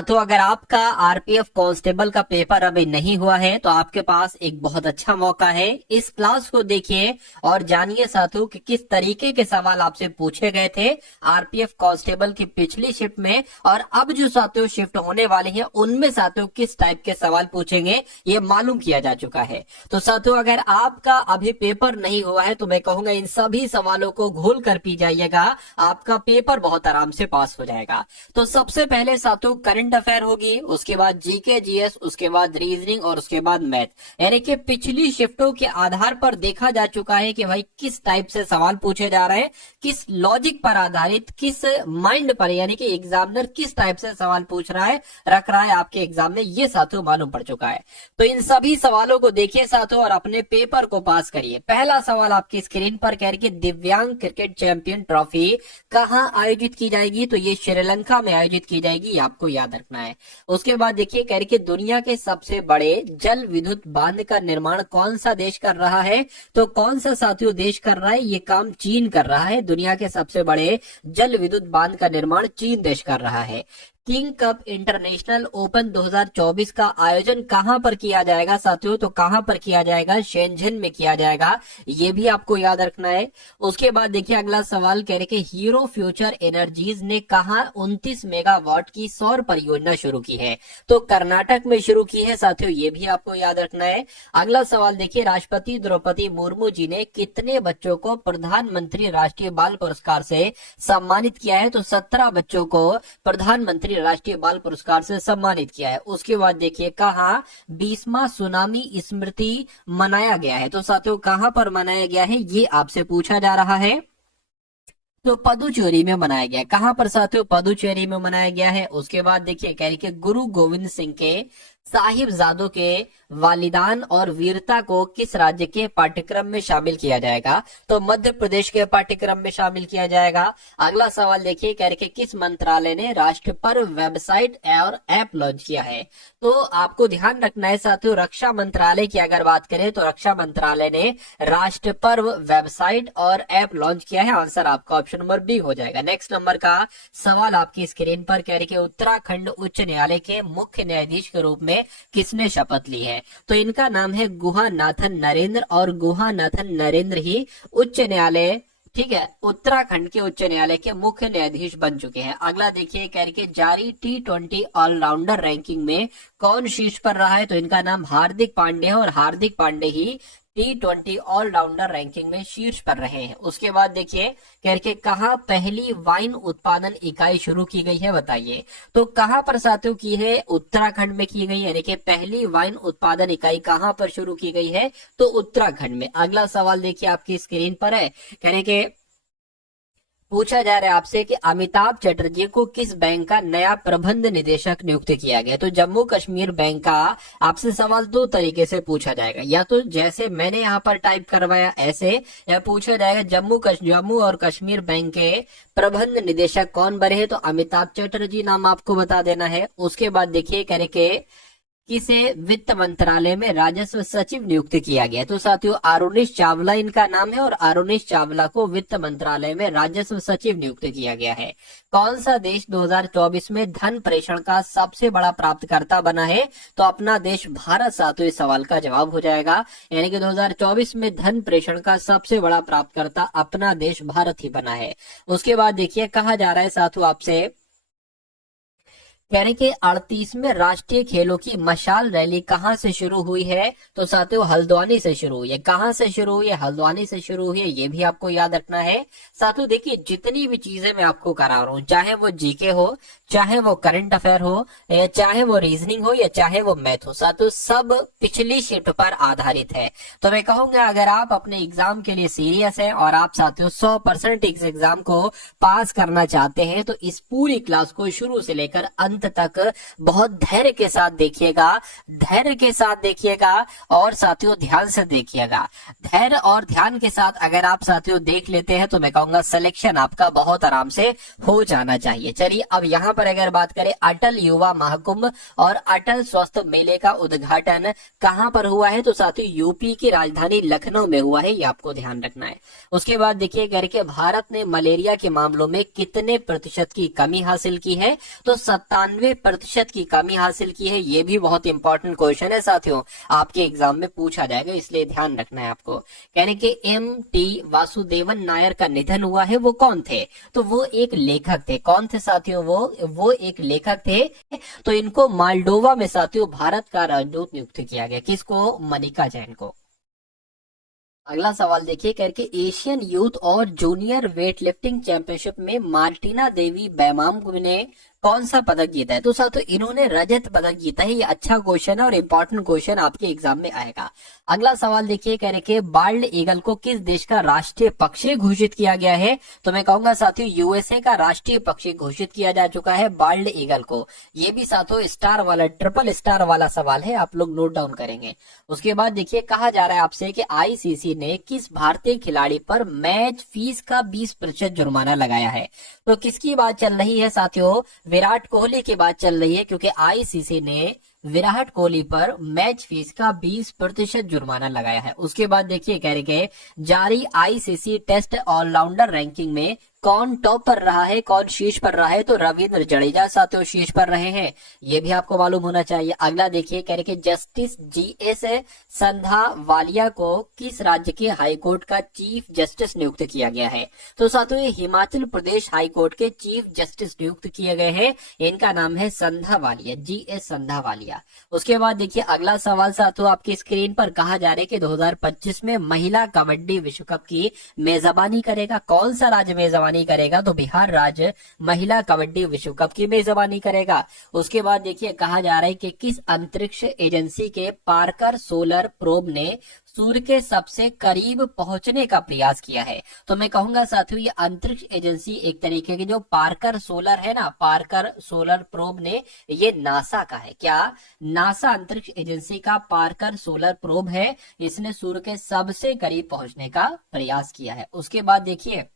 तो अगर आपका आरपीएफ कांस्टेबल का पेपर अभी नहीं हुआ है तो आपके पास एक बहुत अच्छा मौका है। इस क्लास को देखिए और जानिए साथियों कि किस तरीके के सवाल आपसे पूछे गए थे आरपीएफ कांस्टेबल की पिछली शिफ्ट में, और अब जो साथियों शिफ्ट होने वाली है उनमें साथियों किस टाइप के सवाल पूछेंगे ये मालूम किया जा चुका है। तो साथियों अगर आपका अभी पेपर नहीं हुआ है तो मैं कहूंगा इन सभी सवालों को घोल कर पी जाइएगा, आपका पेपर बहुत आराम से पास हो जाएगा। तो सबसे पहले साथियों करंट अफेयर होगी, उसके बाद जीके जीएस, उसके बाद रीजनिंग और उसके बाद मैथ। यानी कि पिछली शिफ्टों के आधार पर देखा जा चुका है कि भाई किस टाइप से सवाल पूछे जा रहे हैं, किस लॉजिक पर आधारित, किस माइंड पर, यानी कि एग्जामिनर किस टाइप से सवाल पूछ रहा है, रख रहा है आपके एग्जाम में, ये साथियों मालूम पड़ चुका है। तो इन सभी सवालों को देखिए साथियों और अपने पेपर को पास करिए। पहला सवाल आपकी स्क्रीन पर कह रही है दिव्यांग क्रिकेट चैंपियन ट्रॉफी कहां आयोजित की जाएगी, तो ये श्रीलंका में आयोजित की जाएगी, आपको याद रखना है। उसके बाद देखिए कह रही कि दुनिया के सबसे बड़े जल विद्युत बांध का निर्माण कौन सा देश कर रहा है, तो कौन सा साथियों देश कर रहा है, ये काम चीन कर रहा है। दुनिया के सबसे बड़े जल विद्युत बांध का निर्माण चीन देश कर रहा है। किंग कप इंटरनेशनल ओपन 2024 का आयोजन कहां पर किया जाएगा साथियों, तो कहां पर किया जाएगा, शेंझन में किया जाएगा, ये भी आपको याद रखना है। उसके बाद देखिए अगला सवाल कह रहे कि हीरो फ्यूचर एनर्जीज ने कहां 29 मेगावाट की सौर परियोजना शुरू की है, तो कर्नाटक में शुरू की है साथियों, ये भी आपको याद रखना है। अगला सवाल देखिए राष्ट्रपति द्रौपदी मुर्मू जी ने कितने बच्चों को प्रधानमंत्री राष्ट्रीय बाल पुरस्कार से सम्मानित किया है, तो 17 बच्चों को प्रधानमंत्री राष्ट्रीय बाल पुरस्कार से सम्मानित किया है। उसके बाद देखिए कहा 20वां सुनामी स्मृति मनाया गया है, तो साथियों कहां पर मनाया गया है ये आपसे पूछा जा रहा है, तो पदुचेरी में मनाया गया। कहां पर साथियों, पदुचेरी में मनाया गया है। उसके बाद देखिए कह रही कि गुरु गोविंद सिंह के साहिबजादों के वालिदान और वीरता को किस राज्य के पाठ्यक्रम में शामिल किया जाएगा, तो मध्य प्रदेश के पाठ्यक्रम में शामिल किया जाएगा। अगला सवाल देखिए कह रहे कि किस मंत्रालय ने राष्ट्र पर्व वेबसाइट और ऐप लॉन्च किया है, तो आपको ध्यान रखना है साथियों रक्षा मंत्रालय की अगर बात करें तो रक्षा मंत्रालय ने राष्ट्र पर्व वेबसाइट और ऐप लॉन्च किया है। आंसर आपका ऑप्शन नंबर बी हो जाएगा। नेक्स्ट नंबर का सवाल आपकी स्क्रीन पर कह रहे कि उत्तराखंड उच्च न्यायालय के मुख्य न्यायाधीश के रूप में किसने शपथ ली है, तो इनका नाम है गुहानाथन नरेंद्र, और गुहानाथन नरेंद्र ही उच्च न्यायालय, ठीक है, उत्तराखंड के उच्च न्यायालय के मुख्य न्यायाधीश बन चुके हैं। अगला देखिए कह रहे जारी T20 ऑलराउंडर रैंकिंग में कौन शीर्ष पर रहा है, तो इनका नाम हार्दिक पांडे है, और हार्दिक पांडे ही T20 ऑलराउंडर रैंकिंग में शीर्ष पर रहे हैं। उसके बाद देखिए कह रहे कहा पहली वाइन उत्पादन इकाई शुरू की गई है, बताइए, तो कहां पर साथियों की है, उत्तराखंड में की गई, यानी कि पहली वाइन उत्पादन इकाई कहां पर शुरू की गई है, तो उत्तराखंड में। अगला सवाल देखिए आपकी स्क्रीन पर है, कह रहे पूछा जा रहा है आपसे कि अमिताभ चटर्जी को किस बैंक का नया प्रबंध निदेशक नियुक्त किया गया, तो जम्मू कश्मीर बैंक का। आपसे सवाल दो तरीके से पूछा जाएगा, या तो जैसे मैंने यहाँ पर टाइप करवाया ऐसे, या पूछा जाएगा जम्मू और कश्मीर बैंक के प्रबंध निदेशक कौन बने हैं, तो अमिताभ चटर्जी नाम आपको बता देना है। उसके बाद देखिए कह रहे किसे वित्त मंत्रालय में राजस्व सचिव नियुक्त किया गया, तो साथियों अरुणेश चावला इनका नाम है, और अरुणेश चावला को वित्त मंत्रालय में राजस्व सचिव नियुक्त किया गया है। कौन सा देश 2024 में धन प्रेषण का सबसे बड़ा प्राप्तकर्ता बना है, तो अपना देश भारत साथियों इस सवाल का जवाब हो जाएगा, यानी कि 2024 में धन प्रेषण का सबसे बड़ा प्राप्तकर्ता अपना देश भारत ही बना है। उसके बाद देखिए कहा जा रहा है साथियों आपसे, कह रहे कि 38वें राष्ट्रीय खेलों की मशाल रैली कहां से शुरू हुई है, तो साथियों हल्द्वानी से शुरू हुई है। कहां से शुरू हुई है, हल्द्वानी से शुरू हुई है, ये भी आपको याद रखना है। साथियों देखिए जितनी भी चीजें मैं आपको करा रहा हूं, चाहे वो जीके हो, चाहे वो करंट अफेयर हो, चाहे वो रीजनिंग हो, या चाहे वो मैथ हो, साथियों सब पिछली शिफ्ट पर आधारित है। तो मैं कहूंगा अगर आप अपने एग्जाम के लिए सीरियस हैं और आप साथियों 100% इस एग्जाम को पास करना चाहते हैं, तो इस पूरी क्लास को शुरू से लेकर अंत तक बहुत धैर्य के साथ देखिएगा, धैर्य के साथ देखिएगा, और साथियों ध्यान से देखिएगा। धैर्य और ध्यान के साथ अगर आप साथियों देख लेते हैं तो मैं कहूंगा सिलेक्शन आपका बहुत आराम से हो जाना चाहिए। चलिए अब यहाँ पर अगर बात करें अटल युवा महाकुंभ और अटल स्वास्थ्य मेले का उद्घाटन कहां पर हुआ है, तो साथियों यूपी की राजधानी लखनऊ में हुआ है, ये आपको ध्यान रखना है। उसके बाद देखिए करके भारत ने मलेरिया के मामलों में कितने प्रतिशत की कमी हासिल की है, तो 97 98% की कमी हासिल की है। ये भी बहुत इंपॉर्टेंट क्वेश्चन है साथियों, आपके एग्जाम में पूछा जाएगा, इसलिए ध्यान रखना है आपको। यानी कि M.T. वासुदेवन नायर का निधन हुआ है, वो कौन थे? तो वो एक लेखक थे। कौन थे साथियों? वो एक लेखक थे। तो इनको मालडोवा में साथियों भारत का राजदूत नियुक्त किया गया। किसको? मनिका जैन को। अगला सवाल देखिए, करके एशियन यूथ और जूनियर वेट लिफ्टिंग चैंपियनशिप में मार्टिना देवी बैमाम ने कौन सा पदक जीता है? तो साथियों इन्होंने रजत पदक जीता है। ये अच्छा क्वेश्चन है और इंपॉर्टेंट क्वेश्चन आपके एग्जाम में आएगा। अगला सवाल देखिए, कह रहे कि बाल्ड ईगल को किस देश का राष्ट्रीय पक्षी घोषित किया गया है? तो मैं कहूंगा साथियों यूएसए का राष्ट्रीय पक्षी घोषित किया जा चुका है बाल्ड ईगल को। ये भी साथियों स्टार वाला, ट्रिपल स्टार वाला सवाल है, आप लोग नोट डाउन करेंगे। उसके बाद देखिए, कहा जा रहा है आपसे कि आईसीसी ने किस भारतीय खिलाड़ी पर मैच फीस का 20% जुर्माना लगाया है? तो किसकी बात चल रही है साथियों? विराट कोहली की बात चल रही है, क्योंकि आईसीसी ने विराट कोहली पर मैच फीस का 20% जुर्माना लगाया है। उसके बाद देखिए, कह रहे कि जारी आईसीसी टेस्ट ऑलराउंडर रैंकिंग में कौन टॉप पर रहा है, कौन शीर्ष पर रहा है? तो रविंद्र जडेजा साथियों शीर्ष पर रहे हैं, ये भी आपको मालूम होना चाहिए। अगला देखिए, कह रहे कि जस्टिस जीएस संधावालिया को किस राज्य के हाईकोर्ट का चीफ जस्टिस नियुक्त किया गया है? तो साथियों ये हिमाचल प्रदेश हाईकोर्ट के चीफ जस्टिस नियुक्त किए गए हैं। इनका नाम है संधावालिया, जीएस संधावालिया। उसके बाद देखिए अगला सवाल साथियों आपकी स्क्रीन पर, कहा जा रहा है कि 2025 में महिला कबड्डी विश्व कप की मेजबानी करेगा। कौन सा राज्य मेजबानी करेगा? तो बिहार राज्य महिला कबड्डी विश्व कप की मेजबानी करेगा। उसके बाद देखिए, कहा जा रहा है कि किस अंतरिक्ष एजेंसी के पार्कर सोलर प्रोब ने सूर्य के सबसे करीब पहुंचने का प्रयास किया है? तो मैं कहूंगा साथियों ये अंतरिक्ष एजेंसी एक तरीके की जो पार्कर सोलर है ना, पार्कर सोलर प्रोब ने, ये नासा का है। क्या? नासा अंतरिक्ष एजेंसी का पार्कर सोलर प्रोब है, इसने सूर्य के सबसे करीब पहुंचने का प्रयास किया है। उसके बाद देखिए,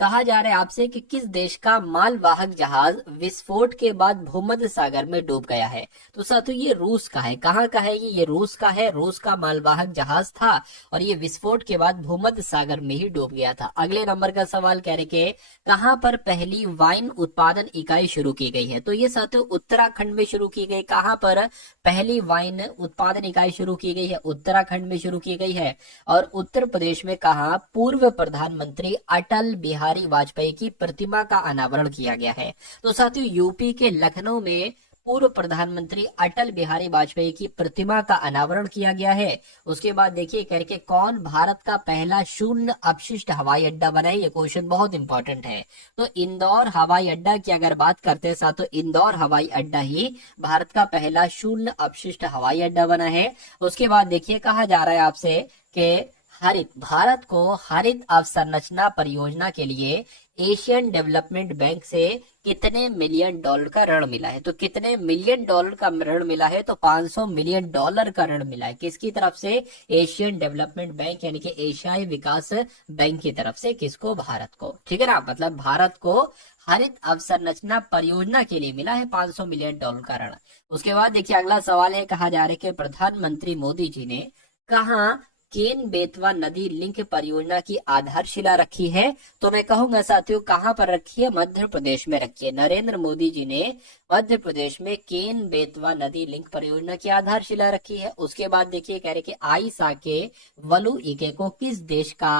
कहा जा रहा है आपसे कि किस देश का मालवाहक जहाज विस्फोट के बाद भूमध्य सागर में डूब गया है? तो साथियों ये रूस का है। कहाँ का है ये? रूस का है। रूस का मालवाहक जहाज था और ये विस्फोट के बाद भूमध्य सागर में ही डूब गया था। अगले नंबर का सवाल कह रहे कि कहाँ पर पहली वाइन उत्पादन इकाई शुरू की गई है? तो ये साथियों उत्तराखंड में शुरू की गई। कहाँ पर पहली वाइन उत्पादन इकाई शुरू की गई है? उत्तराखंड में शुरू की गई है। और उत्तर प्रदेश में कहा पूर्व प्रधानमंत्री अटल बिहारी वाजपेयी की प्रतिमा का अनावरण किया गया है? तो साथियों यूपी के लखनऊ में पूर्व प्रधानमंत्री अटल बिहारी वाजपेयी की प्रतिमा का अनावरण किया गया है। उसके बाद देखिए करके कौन भारत का पहला शून्य अपशिष्ट हवाई अड्डा बना है? ये क्वेश्चन बहुत इंपॉर्टेंट है। तो इंदौर हवाई अड्डा की अगर बात करते हैं साथ, तो इंदौर हवाई अड्डा ही भारत का पहला शून्य अपशिष्ट हवाई अड्डा बना है। उसके बाद देखिए, कहा जा रहा है आपसे कि भारत को हरित अवसंरचना परियोजना के लिए एशियन डेवलपमेंट बैंक से कितने मिलियन डॉलर का ऋण मिला है? तो कितने मिलियन डॉलर का ऋण मिला है? तो 500 मिलियन डॉलर का ऋण मिला है। किसकी तरफ से? एशियन डेवलपमेंट बैंक यानी कि एशियाई विकास बैंक की तरफ से। किसको? भारत को। ठीक है ना, मतलब भारत को हरित अवसंरचना परियोजना के लिए मिला है 500 मिलियन डॉलर का ऋण। उसके बाद देखिए अगला सवाल है, कहा जा रहा है कि प्रधानमंत्री मोदी जी ने कहा केन बेतवा नदी लिंक परियोजना की आधारशिला रखी है? तो मैं कहूंगा साथियों कहां पर रखी है? मध्य प्रदेश में रखी है। नरेंद्र मोदी जी ने मध्य प्रदेश में केन बेतवा नदी लिंक परियोजना की आधारशिला रखी है। उसके बाद देखिए कह रहे कि आईसाके वलुइगे को किस देश का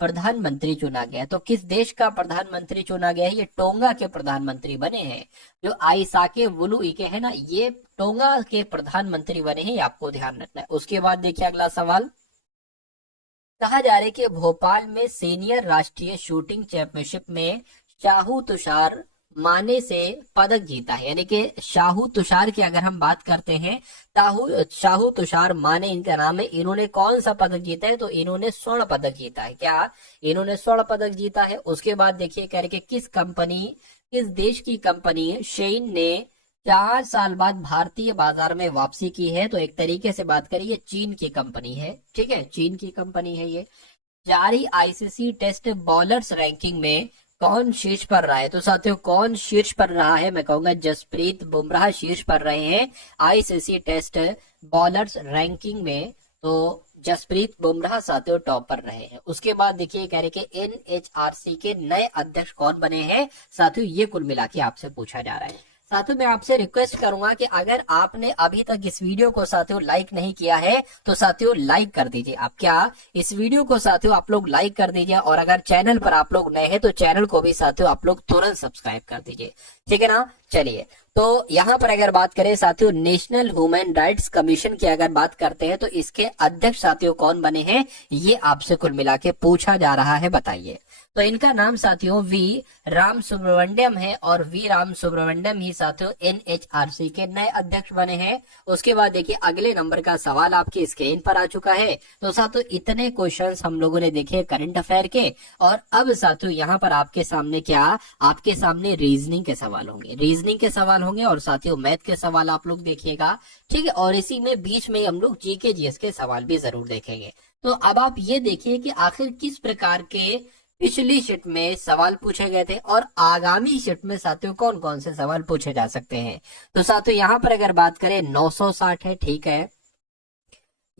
प्रधानमंत्री चुना गया? तो किस देश का प्रधानमंत्री चुना गया है? ये टोंगा के प्रधानमंत्री बने हैं। जो आईसाके वलुइगे है ना, ये टोंगा के प्रधानमंत्री बने हैं, ये आपको ध्यान रखना है। उसके बाद देखिए अगला सवाल, कहा जा रहा है कि भोपाल में सीनियर राष्ट्रीय शूटिंग चैंपियनशिप में शाहू तुषार माने से पदक जीता है। यानी कि शाहू तुषार की अगर हम बात करते हैं, शाहू तुषार माने इनका नाम है, इन्होंने कौन सा पदक जीता है? तो इन्होंने स्वर्ण पदक जीता है। क्या? इन्होंने स्वर्ण पदक जीता है। उसके बाद देखिए कह रहे कि किस देश की कंपनी शेइन ने 4 साल बाद भारतीय बाजार में वापसी की है? तो एक तरीके से बात करिए चीन की कंपनी है। ठीक है, चीन की कंपनी है ये। जारी आईसीसी टेस्ट बॉलर्स रैंकिंग में कौन शीर्ष पर रहा है? तो साथियों कौन शीर्ष पर रहा है? मैं कहूंगा जसप्रीत बुमराह शीर्ष पर रहे हैं आईसीसी टेस्ट बॉलर्स रैंकिंग में। तो जसप्रीत बुमराह साथियों टॉप पर रहे हैं। उसके बाद देखिए कह रहे कि एनएचआरसी के नए अध्यक्ष कौन बने हैं? साथियों ये कुल मिला के आपसे पूछा जा रहा है। साथियों मैं आपसे रिक्वेस्ट करूंगा कि अगर आपने अभी तक इस वीडियो को साथियों लाइक नहीं किया है तो साथियों लाइक कर दीजिए। आप क्या इस वीडियो को साथियों आप लोग लाइक कर दीजिए, और अगर चैनल पर आप लोग नए हैं तो चैनल को भी साथियों आप लोग तुरंत सब्सक्राइब कर दीजिए, ठीक है ना। चलिए, तो यहाँ पर अगर बात करें साथियों नेशनल ह्यूमन राइट्स कमीशन की अगर बात करते हैं तो इसके अध्यक्ष साथियों कौन बने हैं, ये आपसे कुल मिला के पूछा जा रहा है, बताइए। तो इनका नाम साथियों वी राम सुब्रमण्यम है, और वी राम सुब्रमण्यम ही साथियों एनएचआरसी के नए अध्यक्ष बने हैं। उसके बाद देखिए अगले नंबर का सवाल आपकी स्क्रीन पर आ चुका है। तो साथियों इतने क्वेश्चंस हम लोगों ने देखे करंट अफेयर के, और अब साथियों यहाँ पर आपके सामने क्या, आपके सामने रीजनिंग के सवाल होंगे, रीजनिंग के सवाल होंगे, और साथियों मैथ के सवाल आप लोग देखिएगा, ठीक है। और इसी में बीच में हम लोग जीके जीएस के सवाल भी जरूर देखेंगे। तो अब आप ये देखिए कि आखिर किस प्रकार के पिछली शिफ्ट में सवाल पूछे गए थे और आगामी शिफ्ट में साथियों कौन कौन से सवाल पूछे जा सकते हैं। तो साथियों यहाँ पर अगर बात करें 960 है, ठीक है,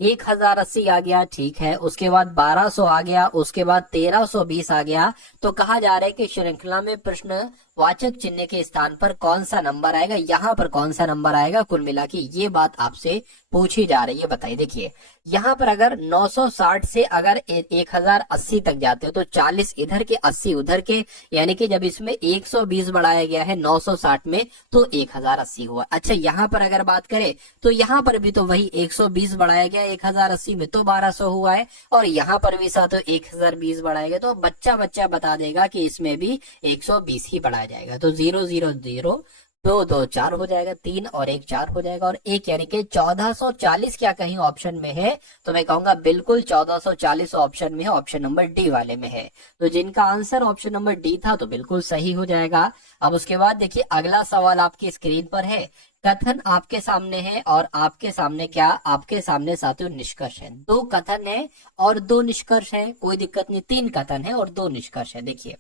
1080 आ गया, ठीक है, उसके बाद 1200 आ गया, उसके बाद 1320 आ गया। तो कहा जा रहा है कि श्रृंखला में प्रश्न वाचक चिन्ह के स्थान पर कौन सा नंबर आएगा, यहाँ पर कौन सा नंबर आएगा, कुल मिला के ये बात आपसे पूछी जा रही है, बताइए। देखिए यहाँ पर अगर 960 से अगर 1080 तक जाते हो तो 40 इधर के 80 उधर के, यानी कि जब इसमें 120 बढ़ाया गया है 960 में तो 1080 हुआ। अच्छा यहाँ पर अगर बात करें तो यहाँ पर भी तो वही 120 बढ़ाया गया 1080 में तो 1200 हुआ है, और यहाँ पर भी साथ 1020 बढ़ाया गया, तो बच्चा बच्चा बता देगा कि इसमें भी 120 ही बढ़ाया जाएगा। तो 0 0 0 2 2 4 हो जाएगा, 3 और 1 4 हो जाएगा, और 1 यानी कि 1440 क्या कहीं ऑप्शन में है, तो मैं कहूंगा बिल्कुल 1440 ऑप्शन में है, ऑप्शन नंबर डी वाले में है। तो जिनका आंसर ऑप्शन नंबर डी था तो बिल्कुल सही हो जाएगा। अब उसके बाद देखिए अगला सवाल आपकी स्क्रीन पर है, कथन आपके सामने है, और आपके सामने क्या, आपके सामने साथियों निष्कर्ष है। 2 कथन है और 2 निष्कर्ष है, कोई दिक्कत नहीं, 3 कथन है और 2 निष्कर्ष है। देखिए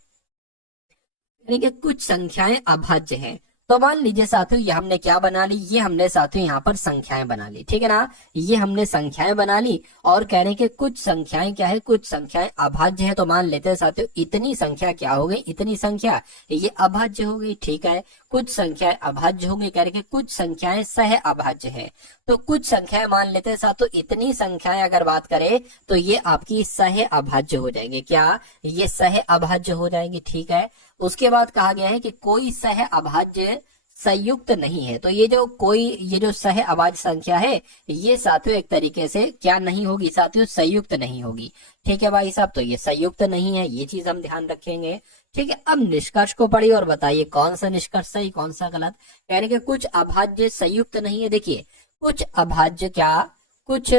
कुछ संख्याएं अभाज्य हैं, तो मान लीजिए साथियों ये हमने क्या बना ली, ये हमने साथियों यहाँ पर संख्याएं बना ली, ठीक है ना, ये हमने संख्याएं बना ली, और कह रहे हैं कि कुछ संख्याएं क्या है, कुछ संख्याएं अभाज्य है। तो मान लेते हैं साथियों इतनी संख्या क्या हो गई, इतनी संख्या ये अभाज्य हो गई, ठीक है। कुछ संख्याएं अभाज्य होंगी, कह रहे हैं कुछ संख्याएं सह अभाज्य है। तो कुछ संख्याएं मान लेते हैं साथियों, इतनी संख्याएं अगर बात करें तो ये आपकी सह अभाज्य हो जाएंगे, क्या ये सह अभाज्य हो जाएंगे, ठीक है। उसके बाद कहा गया है कि कोई सह अभाज्य संयुक्त नहीं है। तो ये जो सह अभाज्य संख्या है ये साथियों एक तरीके से क्या नहीं होगी साथियों, संयुक्त नहीं होगी, ठीक है भाई साहब। तो ये संयुक्त नहीं है, ये चीज हम ध्यान रखेंगे, ठीक है। अब निष्कर्ष को पढ़िए और बताइए कौन सा निष्कर्ष सही कौन सा गलत। कह रहे कि कुछ अभाज्य संयुक्त नहीं है, देखिए कुछ अभाज्य क्या, कुछ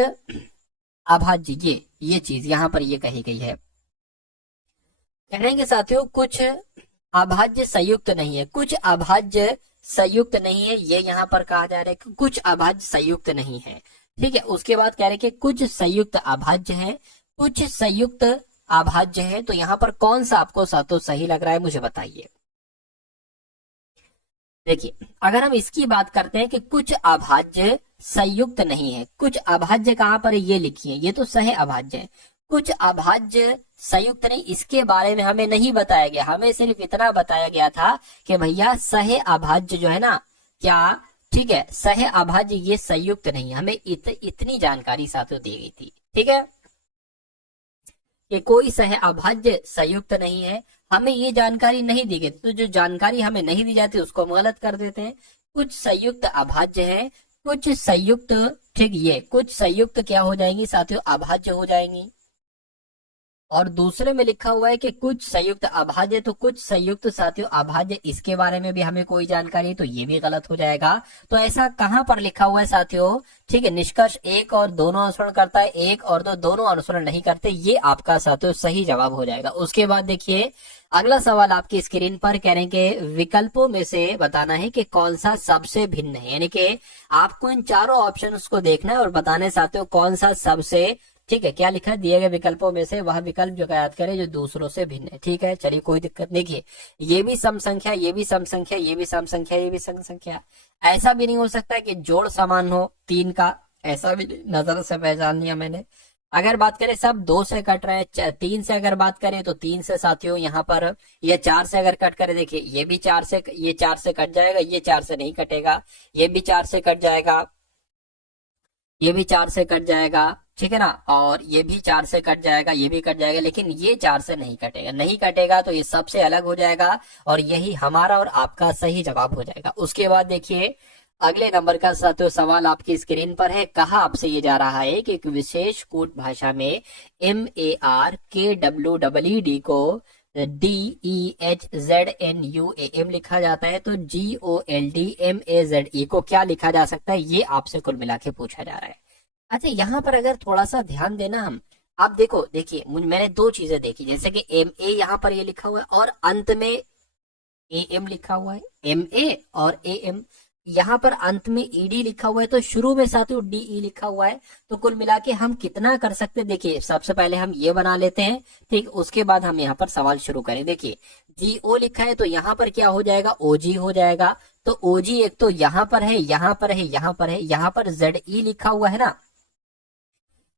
अभाज्य ये चीज यहाँ पर ये कही गई है। कह रहे हैं साथियों कुछ अभाज्य संयुक्त नहीं है, कुछ अभाज्य संयुक्त नहीं है, ये यहाँ पर कहा जा रहा है कि कुछ अभाज्य संयुक्त नहीं है, ठीक है। उसके बाद कह रहे हैं कि कुछ संयुक्त अभाज्य है, कुछ संयुक्त अभाज्य है। तो यहाँ पर कौन सा आपको साथियों सही लग रहा है मुझे बताइए। देखिए अगर हम इसकी बात करते हैं कि कुछ अभाज्य संयुक्त नहीं है, कुछ अभाज्य कहाँ पर ये लिखिए, ये तो सह अभाज्य है, कुछ अभाज्य संयुक्त नहीं, इसके बारे में हमें नहीं बताया गया, हमें सिर्फ इतना बताया गया था कि भैया सह अभाज्य जो है ना क्या, ठीक है, सह अभाज्य ये संयुक्त नहीं, हमें इतनी जानकारी साथियों दी गई थी, ठीक है, कि कोई सह अभाज्य संयुक्त नहीं है, हमें ये जानकारी नहीं दी गई। तो जो जानकारी हमें नहीं दी जाती उसको हम गलत कर देते हैं। कुछ संयुक्त अभाज्य है, कुछ संयुक्त, ठीक, ये कुछ संयुक्त क्या हो जाएंगी साथियों, अभाज्य हो जाएंगी। और दूसरे में लिखा हुआ है कि कुछ संयुक्त अभाज्य, तो कुछ संयुक्त साथियों अभाज्य, इसके बारे में भी हमें कोई जानकारी, तो ये भी गलत हो जाएगा। तो ऐसा कहां पर लिखा हुआ है साथियों, ठीक है। निष्कर्ष 1 और दोनों अनुसरण करता है, 1 और 2 दोनों अनुसरण नहीं करते, ये आपका साथियों सही जवाब हो जाएगा। उसके बाद देखिए अगला सवाल आपकी स्क्रीन पर, कह रहे हैं कि विकल्पों में से बताना है कि कौन सा सबसे भिन्न है, यानी कि आपको इन चारों ऑप्शन को देखना है और बताने साथियों कौन सा सबसे, ठीक है, क्या लिखा है, दिए गए विकल्पों में से वह विकल्प जो याद करें जो दूसरों से भिन्न है, ठीक है। चलिए कोई दिक्कत नहीं, देखिए ये भी सम संख्या, ये भी सम संख्या, ये भी सम संख्या, ये भी सम संख्या, ऐसा भी नहीं हो सकता कि जोड़ समान हो 3 का, ऐसा भी नजर से पहचान लिया मैंने। अगर बात करें सब 2 से कट रहे हैं, 3 से अगर बात करें तो 3 से साथियों यहाँ पर, ये 4 से अगर कट करें, देखिए ये भी 4 से, ये 4 से कट जाएगा, ये 4 से नहीं कटेगा, ये भी 4 से कट जाएगा, ये भी 4 से कट जाएगा, ठीक है ना, और ये भी 4 से कट जाएगा, ये भी कट जाएगा, लेकिन ये 4 से नहीं कटेगा, नहीं कटेगा तो ये सबसे अलग हो जाएगा और यही हमारा और आपका सही जवाब हो जाएगा। उसके बाद देखिए अगले नंबर का साथियों सवाल आपकी स्क्रीन पर है। कहा आपसे ये जा रहा है कि एक विशेष कूट भाषा में MARKWEED को DEHZNUAM लिखा जाता है, तो GOLDMAZE को क्या लिखा जा सकता है, ये आपसे कुल मिला के पूछा जा रहा है। अच्छा, यहाँ पर अगर थोड़ा सा ध्यान देना हम, आप देखो, देखिए मैंने 2 चीजें देखी, जैसे कि MA यहाँ पर ये लिखा हुआ है और अंत में AM लिखा हुआ है, MA और AM, यहाँ पर अंत में ED लिखा हुआ है, तो शुरू में साथियों DE लिखा हुआ है। तो कुल मिला के हम कितना कर सकते हैं, देखिए सबसे पहले हम ये बना लेते हैं, ठीक, उसके बाद हम यहाँ पर सवाल शुरू करें। देखिए GO लिखा है तो यहाँ पर क्या हो जाएगा, OG हो जाएगा, तो OG एक तो यहाँ पर है, यहाँ पर है, यहाँ पर है, यहाँ पर ZE लिखा हुआ है ना,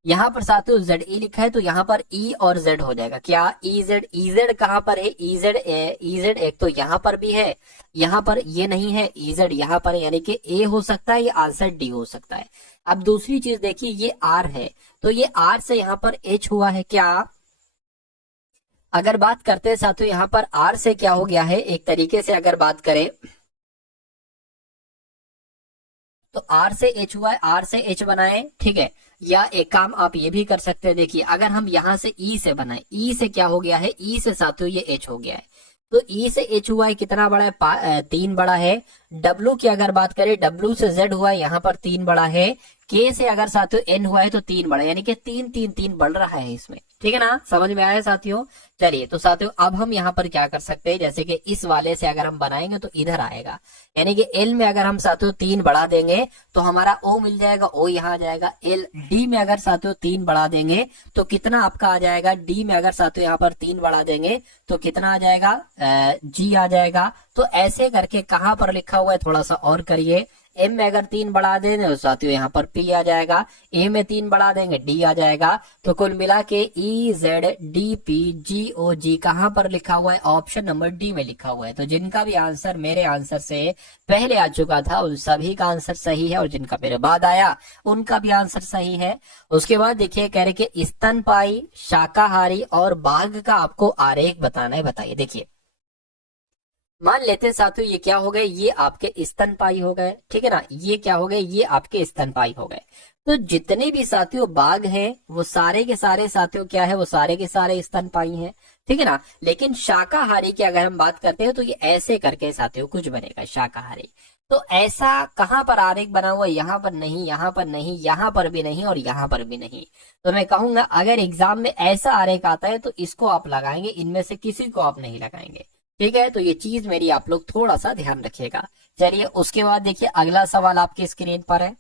यहाँ पर साथियों ZE लिखा है तो यहाँ पर E और Z हो जाएगा, क्या EZ कहाँ पर है, EZ एक तो यहाँ पर भी है, यहाँ पर ये नहीं है, EZ यहाँ पर है, यानी कि A हो सकता है, ये आंसर D हो सकता है। अब दूसरी चीज देखिए, ये R है तो ये R से यहाँ पर H हुआ है, क्या, अगर बात करते हैं साथियों यहाँ पर R से क्या हो गया है, एक तरीके से अगर बात करें तो R से H हुआ है, R से H बनाए, ठीक है, या एक काम आप ये भी कर सकते हैं, देखिए अगर हम यहाँ से E से बनाए, E से क्या हो गया है, E से साथियों ये H हो गया है, तो E से H हुआ है, कितना बड़ा है, 3 बड़ा है। W की अगर बात करें, W से Z हुआ है, यहाँ पर 3 बड़ा है। K से अगर साथियों N हुआ है तो 3 बड़ा है, यानी कि 3 3 3 बढ़ रहा है इसमें, ठीक है ना, समझ में आया साथियों। चलिए तो साथियों अब हम यहाँ पर क्या कर सकते हैं, जैसे कि इस वाले से अगर हम बनाएंगे तो इधर आएगा, यानी कि L में अगर हम साथियों 3 बढ़ा देंगे तो हमारा O मिल जाएगा, O यहाँ आ जाएगा। D में अगर साथियों 3 बढ़ा देंगे तो कितना आपका आ जाएगा, D में अगर साथियों यहाँ पर 3 बढ़ा देंगे तो कितना आ जाएगा, G आ जाएगा। तो ऐसे करके कहाँ पर लिखा हुआ है, थोड़ा सा और करिए, M में अगर 3 बढ़ा देंगे तो साथियों यहाँ पर P आ जाएगा, A में 3 बढ़ा देंगे D आ जाएगा। तो कुल मिला के EZDPGOG कहाँ पर लिखा हुआ है, ऑप्शन नंबर D में लिखा हुआ है। तो जिनका भी आंसर मेरे आंसर से पहले आ चुका था उन सभी का आंसर सही है, और जिनका मेरे बाद आया उनका भी आंसर सही है। उसके बाद देखिए कह रहे कि स्तनपायी, शाकाहारी और बाघ का आपको आरेख बताना है, बताइए। देखिए मान लेते हैं साथियों ये क्या हो गए, ये आपके स्तनपायी हो गए, ठीक है ना, ये क्या हो गए, ये आपके स्तनपायी हो गए। तो जितने भी साथियों बाघ हैं वो सारे के सारे साथियों क्या है, वो सारे के सारे स्तनपायी हैं, ठीक है ना। लेकिन शाकाहारी की अगर हम बात करते हैं तो ये ऐसे करके साथियों कुछ बनेगा शाकाहारी। तो ऐसा कहाँ पर आरेख बना हुआ है, यहाँ पर नहीं, यहाँ पर नहीं, यहाँ पर भी नहीं और यहाँ पर भी नहीं। तो मैं कहूंगा अगर एग्जाम में ऐसा आरेख आता है तो इसको आप लगाएंगे, इनमें से किसी को आप नहीं लगाएंगे, ठीक है। तो ये चीज मेरी आप लोग थोड़ा सा ध्यान रखिएगा। चलिए उसके बाद देखिए अगला सवाल आपकी स्क्रीन पर है।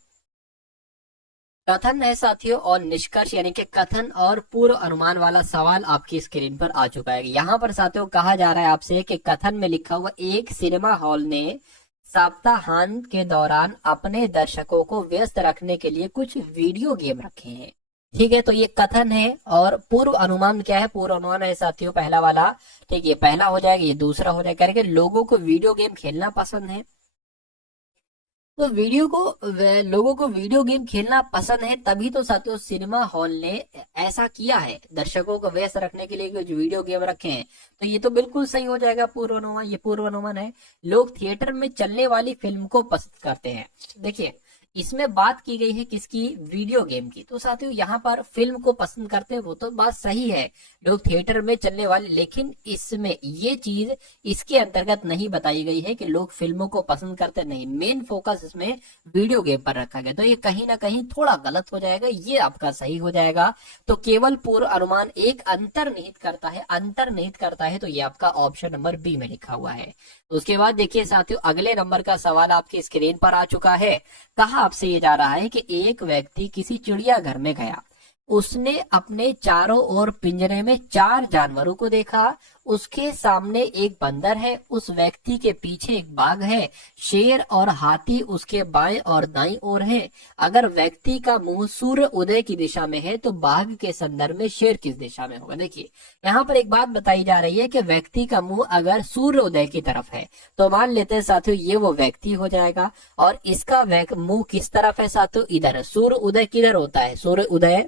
कथन है साथियों और निष्कर्ष, यानी कि कथन और पूर्व अनुमान वाला सवाल आपकी स्क्रीन पर आ चुका है। यहाँ पर साथियों कहा जा रहा है आपसे कि कथन में लिखा हुआ, एक सिनेमा हॉल ने सप्ताहांत के दौरान अपने दर्शकों को व्यस्त रखने के लिए कुछ वीडियो गेम रखे हैं, ठीक है। तो ये कथन है और पूर्व अनुमान क्या है, पूर्व अनुमान है साथियों पहला वाला, ठीक, ये पहला हो जाएगा, ये दूसरा हो जाएगा। करके लोगों को वीडियो गेम खेलना पसंद है, तो लोगों को वीडियो गेम खेलना पसंद है, तभी तो साथियों सिनेमा हॉल ने ऐसा किया है, दर्शकों को व्यस्त रखने के लिए कुछ वीडियो गेम रखे हैं। तो ये तो बिल्कुल सही हो जाएगा पूर्वानुमान, ये पूर्वानुमान है। लोग थिएटर में चलने वाली फिल्म को पसंद करते हैं, देखिए इसमें बात की गई है किसकी, वीडियो गेम की। तो साथियों यहाँ पर फिल्म को पसंद करते हैं, वो तो बात सही है, लोग थिएटर में चलने वाले, लेकिन इसमें ये चीज इसके अंतर्गत नहीं बताई गई है कि लोग फिल्मों को पसंद करते नहीं, मेन फोकस इसमें वीडियो गेम पर रखा गया। तो ये कहीं ना कहीं थोड़ा गलत हो जाएगा, ये आपका सही हो जाएगा। तो केवल पूर्व अनुमान एक अंतर्निहित करता है, तो ये आपका ऑप्शन नंबर बी में लिखा हुआ है। उसके बाद देखिए साथियों अगले नंबर का सवाल आपकी स्क्रीन पर आ चुका है। कहा आपसे ये जा रहा है कि एक व्यक्ति किसी चिड़ियाघर में गया, उसने अपने चारों ओर पिंजरे में 4 जानवरों को देखा। उसके सामने एक बंदर है, उस व्यक्ति के पीछे एक बाघ है, शेर और हाथी उसके बाएं और दाईं ओर है। अगर व्यक्ति का मुंह सूर्य उदय की दिशा में है तो बाघ के संदर्भ में शेर किस दिशा में होगा। देखिए यहाँ पर एक बात बताई जा रही है कि व्यक्ति का मुंह अगर सूर्य उदय की तरफ है तो मान लेते हैं साथियों ये वो व्यक्ति हो जाएगा, और इसका मुंह किस तरफ है साथियों, इधर है। सूर्य उदय किधर होता है, सूर्य उदय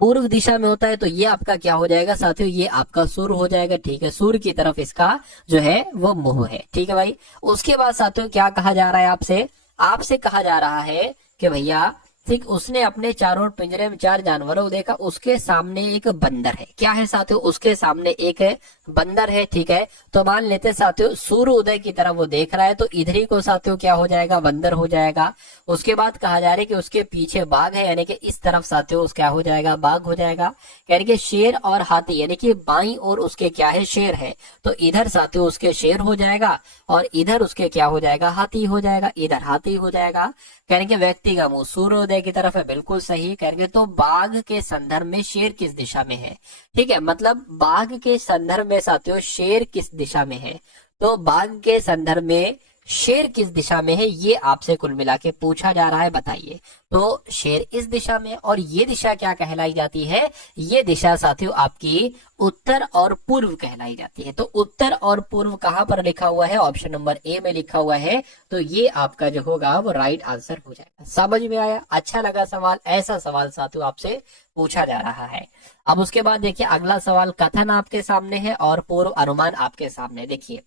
पूर्व दिशा में होता है, तो ये आपका क्या हो जाएगा साथियों, ये आपका सूर्य हो जाएगा। ठीक है, सूर्य की तरफ इसका जो है वो मुंह है। ठीक है भाई, उसके बाद साथियों क्या कहा जा रहा है आपसे, आपसे कहा जा रहा है कि भैया ठीक उसने अपने चारों ओर पिंजरे में 4 जानवरों को देखा, उसके सामने एक बंदर है। क्या है साथियों, उसके सामने एक बंदर है। ठीक है, तो मान लेते साथियों सूर्य उदय की तरफ वो देख रहा है, तो इधर ही को साथियों क्या हो जाएगा, बंदर हो जाएगा। उसके बाद कहा जा रहा है कि उसके पीछे बाघ है, यानी कि इस तरफ साथियों क्या हो जाएगा, बाघ हो जाएगा। यानी कि शेर और हाथी, यानी कि बाईं ओर उसके क्या है, शेर है, तो इधर साथियों उसके शेर हो जाएगा, और इधर उसके क्या हो जाएगा, हाथी हो जाएगा, इधर हाथी हो जाएगा। कहेंगे व्यक्ति का मुंह सूर्योदय की तरफ है, बिल्कुल सही। कहेंगे तो बाघ के संदर्भ में शेर किस दिशा में है। ठीक है, मतलब बाघ के संदर्भ में साथियों शेर किस दिशा में है, तो बाघ के संदर्भ में शेर किस दिशा में है, ये आपसे कुल मिला के पूछा जा रहा है, बताइए। तो शेर इस दिशा में, और ये दिशा क्या कहलाई जाती है, ये दिशा साथियों आपकी उत्तर और पूर्व कहलाई जाती है। तो उत्तर और पूर्व कहां पर लिखा हुआ है, ऑप्शन नंबर ए में लिखा हुआ है, तो ये आपका जो होगा वो राइट आंसर हो जाएगा। समझ में आया, अच्छा लगा सवाल, ऐसा सवाल साथियों आपसे पूछा जा रहा है। अब उसके बाद देखिए अगला सवाल, कथन आपके सामने है और पूर्व अनुमान आपके सामने। देखिए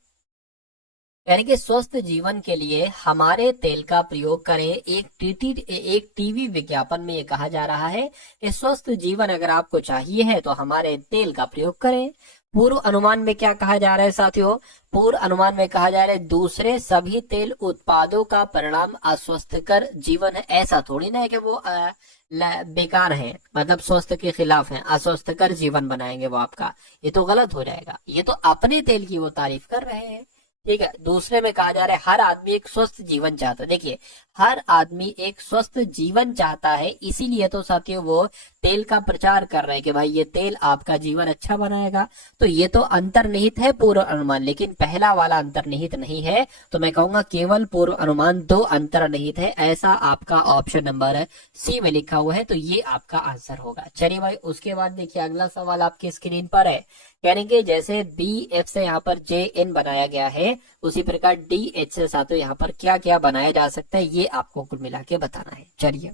यानी कि स्वस्थ जीवन के लिए हमारे तेल का प्रयोग करें। एक टीवी विज्ञापन में ये कहा जा रहा है कि स्वस्थ जीवन अगर आपको चाहिए है तो हमारे तेल का प्रयोग करें। पूर्व अनुमान में क्या कहा जा रहा है साथियों, पूर्व अनुमान में कहा जा रहा है दूसरे सभी तेल उत्पादों का परिणाम अस्वस्थकर जीवन है। ऐसा थोड़ी ना है कि वो बेकार है, मतलब स्वस्थ के खिलाफ है, अस्वस्थकर जीवन बनाएंगे वो आपका, ये तो गलत हो जाएगा। ये तो अपने तेल की वो तारीफ कर रहे हैं। ठीक है, दूसरे में कहा जा रहा है हर आदमी एक स्वस्थ जीवन चाहता है। देखिए हर आदमी एक स्वस्थ जीवन चाहता है, इसीलिए तो साथियों वो तेल का प्रचार कर रहे हैं कि भाई ये तेल आपका जीवन अच्छा बनाएगा। तो ये तो अंतर्निहित है पूर्व अनुमान, लेकिन पहला वाला अंतर्निहित नहीं है। तो मैं कहूंगा केवल पूर्व अनुमान 2 अंतर्निहित है, ऐसा आपका ऑप्शन नंबर सी में लिखा हुआ है, तो ये आपका आंसर होगा। चलिए भाई, उसके बाद देखिए अगला सवाल आपकी स्क्रीन पर है, यानी कि जैसे बी एफ से यहाँ पर जे एन बनाया गया है, उसी प्रकार डी एच से साथियों यहाँ पर क्या क्या बनाया जा सकता है, ये आपको कुल मिला के बताना है। चलिए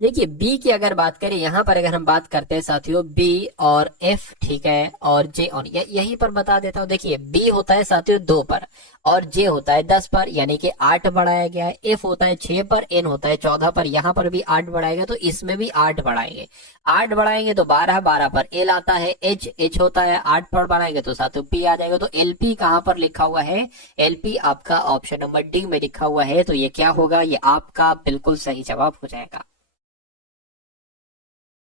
देखिए बी की अगर बात करें, यहाँ पर अगर हम बात करते हैं साथियों बी और एफ, ठीक है, और जे और यहीं पर बता देता हूँ। देखिए बी होता है साथियों 2 पर, और जे होता है 10 पर, यानी कि 8 बढ़ाया गया है। एफ होता है 6 पर, एन होता है 14 पर, यहाँ पर भी 8 बढ़ाएगा, तो इसमें भी 8 बढ़ाएंगे। 8 बढ़ाएंगे तो 12, 12 पर एल आता है। एच होता है 8 पर बढ़ाएंगे तो साथियों पी आ जाएगा। तो एलपी कहाँ पर लिखा हुआ है, एलपी आपका ऑप्शन नंबर डी में लिखा हुआ है, तो ये क्या होगा, ये आपका बिल्कुल सही जवाब हो जाएगा।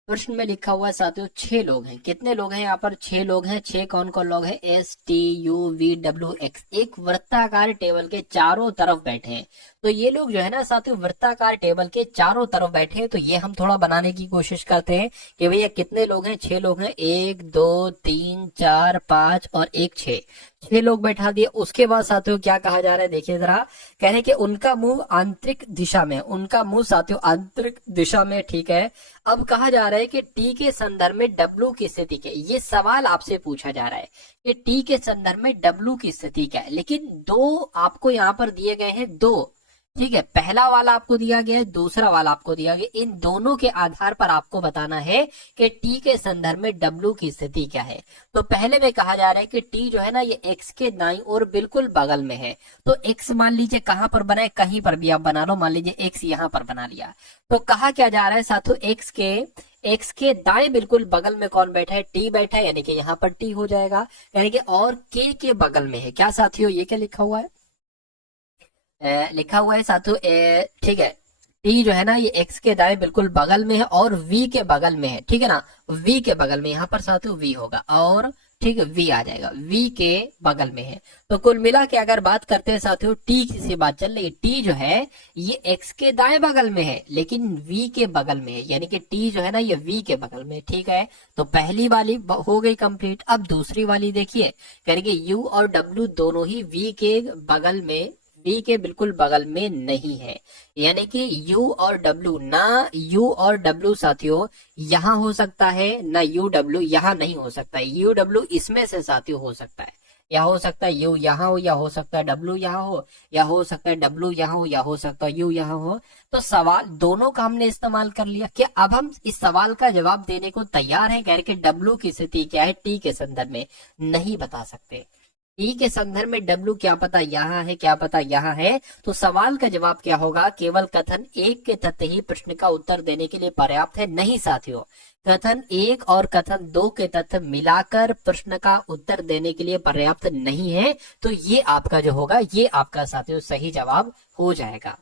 प्रश्न में लिखा हुआ है साथियों 6 लोग हैं। कितने लोग हैं यहाँ पर, 6 लोग हैं। 6 कौन कौन लोग हैं, S T U V W x, एक वृत्ताकार टेबल के चारों तरफ बैठे हैं। तो ये लोग जो है ना साथियों वृत्ताकार टेबल के चारों तरफ बैठे हैं। तो ये हम थोड़ा बनाने की कोशिश करते हैं कि भैया कितने लोग हैं, 6 लोग हैं, 1 2 3 4 5 और 1 6 लोग बैठा दिए। उसके बाद साथियों क्या कहा जा रहा है, देखिए जरा, कह रहे हैं कि उनका मुंह आंतरिक दिशा में, उनका मुंह साथियों आंतरिक दिशा में। ठीक है, अब कहा जा रहा है कि टी के संदर्भ में डब्ल्यू की स्थिति क्या है। ये सवाल आपसे पूछा जा रहा है कि टी के संदर्भ में डब्ल्यू की स्थिति क्या है, लेकिन 2 आपको यहाँ पर दिए गए हैं, 2। ठीक है, पहला वाला आपको दिया गया है, दूसरा वाला आपको दिया गया। इन दोनों के आधार पर आपको बताना है कि टी के संदर्भ में डब्ल्यू की स्थिति क्या है। तो पहले में कहा जा रहा है कि टी जो है ना ये एक्स के दाईं ओर बिल्कुल बगल में है। तो एक्स मान लीजिए कहां पर बना है, कहीं पर भी आप बना लो, मान लीजिए एक्स यहां पर बना लिया। तो कहा क्या जा रहा है साथियों, एक्स के दाएं बिल्कुल बगल में कौन बैठा है, टी बैठा है, यानी कि यहाँ पर टी हो जाएगा। यानी कि और के बगल में है क्या साथियों, ये क्या लिखा हुआ है, लिखा हुआ है साथियों, ठीक है, टी जो है ना ये एक्स के दाएं बिल्कुल बगल में है और वी के बगल में है। ठीक है ना, वी के बगल में, यहाँ पर साथियों वी होगा और ठीक है, वी आ जाएगा, वी के बगल में है। तो कुल मिला के अगर बात करते हैं साथियों, टी की से बात चल रही है, टी जो है ये एक्स के दाएं बगल में है लेकिन वी के बगल में है, यानी कि टी जो है ना ये वी के बगल में, ठीक है। तो पहली वाली हो गई कंप्लीट। अब दूसरी वाली देखिए, करेंगे यू और डब्ल्यू दोनों ही वी के बगल में, वी के बिल्कुल बगल में नहीं है, यानी कि यू और डब्ल्यू ना, यू और डब्ल्यू साथियों यहाँ हो सकता है ना, यू डब्ल्यू यहाँ नहीं हो सकता है। यू डब्ल्यू इसमें से साथियों हो सकता है, या हो सकता है यू यहाँ हो, या हो सकता है डब्ल्यू यहाँ हो, या हो सकता है डब्ल्यू यहाँ हो, या हो सकता है यू यहाँ हो। तो सवाल दोनों का हमने इस्तेमाल कर लिया। कि अब हम इस सवाल का जवाब देने को तैयार हैं, कह रहे कि डब्ल्यू की स्थिति क्या है टी के संदर्भ में, नहीं बता सकते। टी के संदर्भ में डब्ल्यू क्या पता यहाँ है, क्या पता यहाँ है। तो सवाल का जवाब क्या होगा, केवल कथन एक के तथ्य ही प्रश्न का उत्तर देने के लिए पर्याप्त है। नहीं साथियों, कथन एक और कथन दो के तथ्य मिलाकर प्रश्न का उत्तर देने के लिए पर्याप्त नहीं है। तो ये आपका जो होगा, ये आपका साथियों सही जवाब हो जाएगा।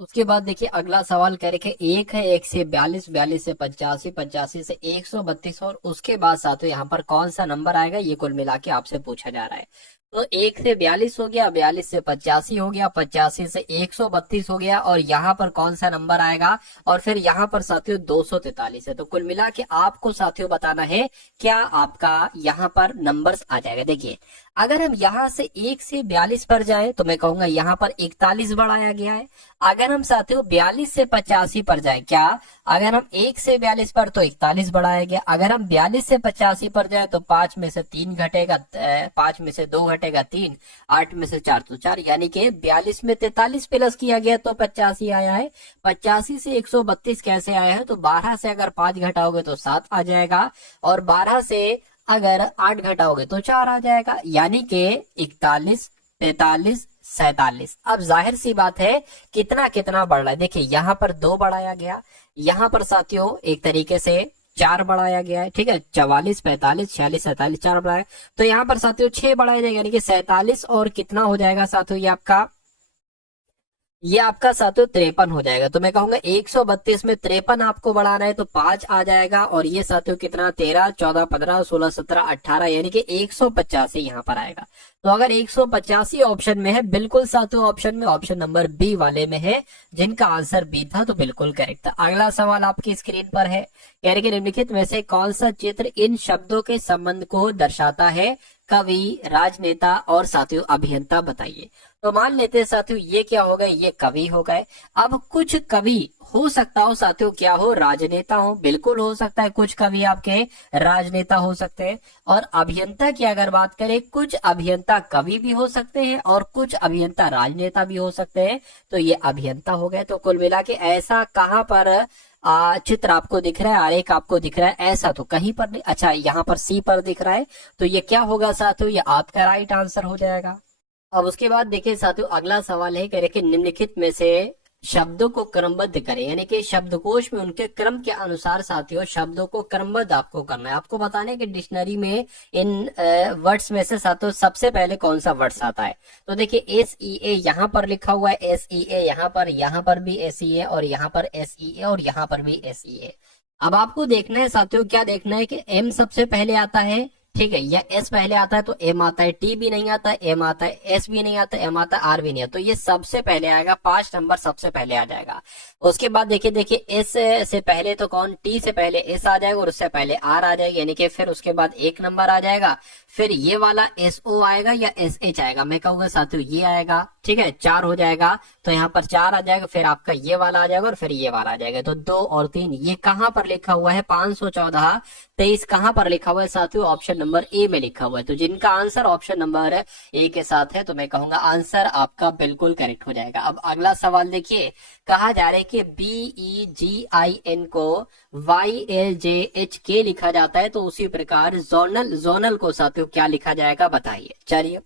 उसके बाद देखिए अगला सवाल कह रखे एक है 1 से 42, 42 से 85, 85 से 132 और उसके बाद साथियों यहाँ पर कौन सा नंबर आएगा, ये कुल मिला के आपसे पूछा जा रहा है। तो 1 से 42 हो गया, 42 से 85 हो गया, 85 से 132 हो गया, और यहाँ पर कौन सा नंबर आएगा, और फिर यहाँ पर साथियों 243 है। तो कुल मिला के आपको साथियों बताना है क्या आपका यहाँ पर नंबर्स आ जाएगा। देखिए अगर हम यहाँ से 1 से 42 पर जाए तो मैं कहूंगा यहाँ पर 41 बढ़ाया गया है। अगर हम साथियों 42 से 85 पर जाए, क्या अगर हम 1 से 42 पर तो 41 बढ़ाया गया। अगर हम 42 से 85 पर जाए तो 5 में से 3 घटेगा, 5 में से 2 घटेगा 3, 8 में से 4 तो 4, यानी कि 42 में 43 प्लस किया गया तो 85 आया है। 85 से 132 कैसे आया है, तो 12 से अगर 5 घटाओगे तो 7 आ जाएगा, और 12 से अगर 8 घटाओगे तो 4 आ जाएगा, यानी कि 41, 43, 47। अब जाहिर सी बात है कितना कितना बढ़ रहा है। देखिए यहाँ पर 2 बढ़ाया गया, यहाँ पर साथियों एक तरीके से 4 बढ़ाया गया है, ठीक है। 44, 45, 46, 47, 4 बढ़ाया, तो यहाँ पर साथियों 6 बढ़ाया जाएगा, यानी कि 47 और कितना हो जाएगा साथियों, ये आपका साथियों 53 हो जाएगा। तो मैं कहूंगा 132 में 53 आपको बढ़ाना है तो 5 आ जाएगा, और ये साथियों कितना 13, 14, 15, 16, 17, 18, यानी कि 185 यहाँ पर आएगा। तो अगर 185 ऑप्शन में है, बिल्कुल साथियों ऑप्शन में, ऑप्शन नंबर बी वाले में है, जिनका आंसर बी था, तो बिल्कुल करेक्ट था। अगला सवाल आपकी स्क्रीन पर है, यानी कि निम्नलिखित में से कौन सा चित्र इन शब्दों के संबंध को दर्शाता है, कवि, राजनेता और साथियों अभियंता, बताइए। तो मान लेते हैं साथियों ये क्या हो गए, ये कवि हो गए। अब कुछ कवि हो सकता हो साथियों क्या हो, राजनेता हो, बिल्कुल हो सकता है कुछ कवि आपके राजनेता हो सकते हैं। और अभियंता की अगर बात करें, कुछ अभियंता कवि भी हो सकते हैं और कुछ अभियंता राजनेता भी हो सकते हैं, तो ये अभियंता हो गए। तो कुल मिला के ऐसा कहां पर चित्र आपको दिख रहा है, आरेख आपको दिख रहा है, ऐसा तो कहीं पर नहीं। अच्छा यहाँ पर सी पर दिख रहा है, तो ये क्या होगा साथियों, ये आपका राइट आंसर हो जाएगा। अब उसके बाद देखिए साथियों अगला सवाल है, कह रहे कि निम्नलिखित में से शब्दों को क्रमबद्ध करें, यानी कि शब्दकोश में उनके क्रम के अनुसार साथियों शब्दों को क्रमबद्ध आपको करना है। आपको बताने कि डिक्शनरी में इन वर्ड्स में से साथियों सबसे पहले कौन सा वर्ड्स आता है। तो देखिए SEA यहाँ पर लिखा हुआ है, SEA यहाँ पर भी SEA, और यहाँ पर SEA, और यहाँ पर भी SEA। अब आपको देखना है साथियों, क्या देखना है कि M सबसे पहले आता है, ठीक है, या S पहले आता है तो M आता है, T भी नहीं आता, M आता है, S भी नहीं आता, M आता है, R भी नहीं आता, तो ये सबसे पहले आएगा, 5 नंबर सबसे पहले आ जाएगा। उसके बाद देखिए S से पहले तो कौन, T से पहले S आ जाएगा और उससे पहले R आ जाएगा, यानी कि फिर उसके बाद 1 नंबर आ जाएगा। फिर ये वाला SO आएगा या SH आएगा, मैं कहूंगा साथियों ये आएगा, ठीक है, 4 हो जाएगा, तो यहाँ पर 4 आ जाएगा, फिर आपका ये वाला आ जाएगा और फिर ये वाला आ जाएगा। तो 2 और 3 ये कहां पर लिखा हुआ है, 514, 23 कहां पर लिखा हुआ है साथियों, ऑप्शन नंबर ए में लिखा हुआ है। तो जिनका आंसर ऑप्शन नंबर ए के साथ है, तो मैं कहूंगा आंसर आपका बिल्कुल करेक्ट हो जाएगा। अब अगला सवाल देखिए, कहा जा रहा है कि BEGIN को YLJHK लिखा जाता है, तो उसी प्रकार जोनल को साथियों क्या लिखा जाएगा, बताइए। चलिए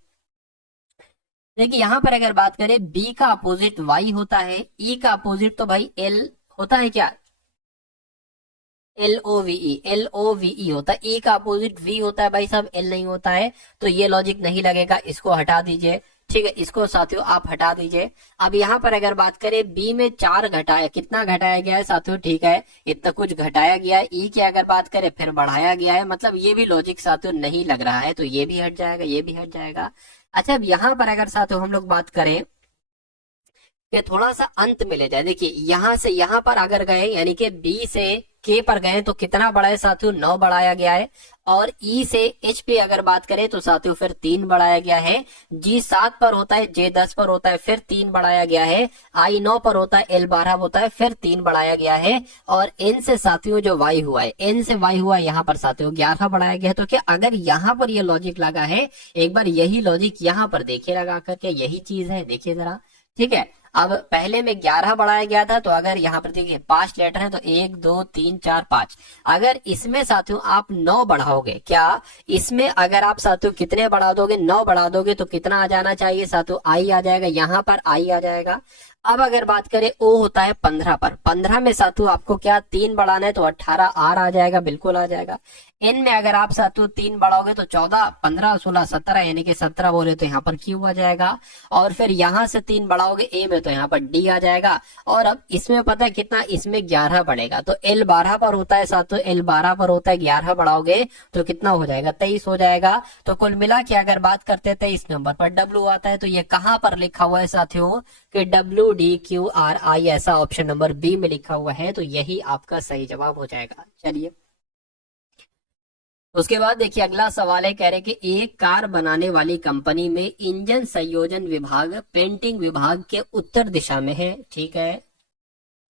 देखिए यहाँ पर अगर बात करें, B का अपोजिट Y होता है, E का अपोजिट तो भाई L होता है, क्या LOVE होता है, E का अपोजिट V होता है भाई साहब, L नहीं होता है। तो ये लॉजिक नहीं लगेगा, इसको हटा दीजिए। ठीक है, इसको साथियों आप हटा दीजिए। अब यहाँ पर अगर बात करें बी में 4 घटाया, कितना घटाया गया है साथियों, ठीक है इतना कुछ घटाया गया है। ई की अगर बात करें फिर बढ़ाया गया है, मतलब ये भी लॉजिक साथियों नहीं लग रहा है, तो ये भी हट जाएगा, ये भी हट जाएगा। अच्छा, अब यहाँ पर अगर साथियों हम लोग बात करें कि थोड़ा सा अंत में ले जाए, देखिए यहां से यहां पर अगर गए यानी कि बी से के पर गए तो कितना बढ़ाया साथियों, 9 बढ़ाया गया है। और ई से एच पे अगर बात करें तो साथियों फिर 3 बढ़ाया गया है। जी 7 पर होता है, जे 10 पर होता है, फिर 3 बढ़ाया गया है। आई 9 पर होता है, एल 12 होता है, फिर 3 बढ़ाया गया है। और एन से साथियों जो वाई हुआ है, एन से वाई हुआ है, यहाँ पर साथियों 11 बढ़ाया गया है। तो क्या अगर यहाँ पर ये लॉजिक लगा है, एक बार यही लॉजिक यहाँ पर देखिए लगा करके, यही चीज है, देखिए जरा, ठीक है। अब पहले में 11 बढ़ाया गया था, तो अगर यहाँ पर देखिए 5 लेटर है तो 1 2 3 4 5, अगर इसमें साथियों आप 9 बढ़ाओगे, क्या इसमें अगर आप साथियों कितने बढ़ा दोगे, 9 बढ़ा दोगे तो कितना आ जाना चाहिए साथियों, आई आ जाएगा, यहाँ पर आई आ जाएगा। अब अगर बात करें ओ होता है 15 पर, 15 में साथियों आपको क्या 3 बढ़ाना है तो 18 आर आ जाएगा, बिल्कुल आ जाएगा। एन में अगर आप साथियों 3 बढ़ाओगे तो 14 15 16 17, यानी कि 17 बोले तो यहाँ पर क्यू आ जाएगा। और फिर यहाँ से 3 बढ़ाओगे ए में तो यहाँ पर डी आ जाएगा। और अब इसमें पता है कितना, इसमें 11 बढ़ेगा, तो एल 12 पर होता है साथियों, एल 12 पर होता है, 11 बढ़ाओगे तो कितना हो जाएगा, 23 हो जाएगा। तो कुल मिला के अगर बात करते हैं 23 नंबर पर डब्ल्यू आता है। तो ये कहाँ पर लिखा हुआ है साथियों कि डब्ल्यू डी क्यू आर आई, ऐसा ऑप्शन नंबर बी में लिखा हुआ है, तो यही आपका सही जवाब हो जाएगा। चलिए उसके बाद देखिए अगला सवाल है, कह रहे कि एक कार बनाने वाली कंपनी में इंजन संयोजन विभाग पेंटिंग विभाग के उत्तर दिशा में है, ठीक है।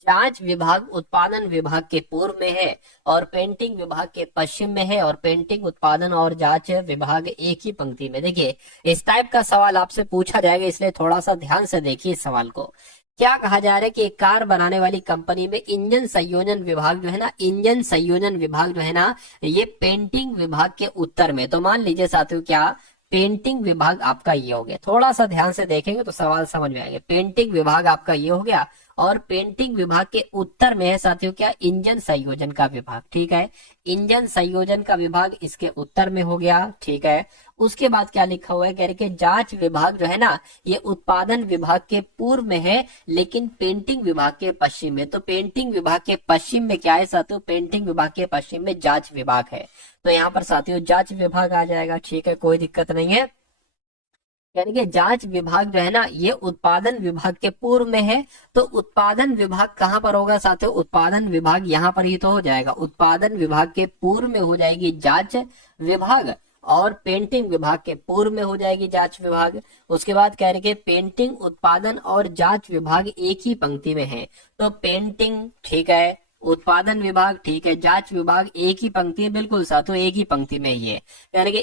जांच विभाग उत्पादन विभाग के पूर्व में है और पेंटिंग विभाग के पश्चिम में है, और पेंटिंग उत्पादन और जांच विभाग एक ही पंक्ति में। देखिए इस टाइप का सवाल आपसे पूछा जाएगा, इसलिए थोड़ा सा ध्यान से देखिए इस सवाल को। क्या कहा जा रहा है कि एक कार बनाने वाली कंपनी में इंजन संयोजन विभाग जो है ना, इंजन संयोजन विभाग जो है ना, ये पेंटिंग विभाग के उत्तर में। तो मान लीजिए साथियों क्या पेंटिंग विभाग आपका ये हो गया, थोड़ा सा ध्यान से देखेंगे तो सवाल समझ में आएंगे। पेंटिंग विभाग आपका ये हो गया, और पेंटिंग विभाग के उत्तर में है साथियों क्या, इंजन संयोजन का विभाग, ठीक है। इंजन संयोजन का विभाग इसके उत्तर में हो गया, ठीक है। उसके बाद क्या लिखा हुआ है, कह रहे कि जांच विभाग जो है ना, ये उत्पादन विभाग के पूर्व में है लेकिन पेंटिंग विभाग के पश्चिम में। तो पेंटिंग विभाग के पश्चिम में क्या है साथियों, पेंटिंग विभाग के पश्चिम में जांच विभाग है, तो यहाँ पर साथियों जांच विभाग आ जाएगा, ठीक है, कोई दिक्कत नहीं है। यानी कि जांच विभाग जो है ना, ये उत्पादन विभाग के पूर्व में है। तो उत्पादन विभाग कहाँ पर होगा साथियों, उत्पादन विभाग यहाँ पर ही तो हो जाएगा। उत्पादन विभाग के पूर्व में हो जाएगी जांच विभाग, और पेंटिंग विभाग के पूर्व में हो जाएगी जांच विभाग। उसके बाद कह रहे कि पेंटिंग उत्पादन और जांच विभाग एक ही पंक्ति में है। तो पेंटिंग ठीक है, उत्पादन विभाग ठीक है, जांच विभाग एक ही पंक्ति है, बिल्कुल साथियों एक ही पंक्ति में ही है। यानी कि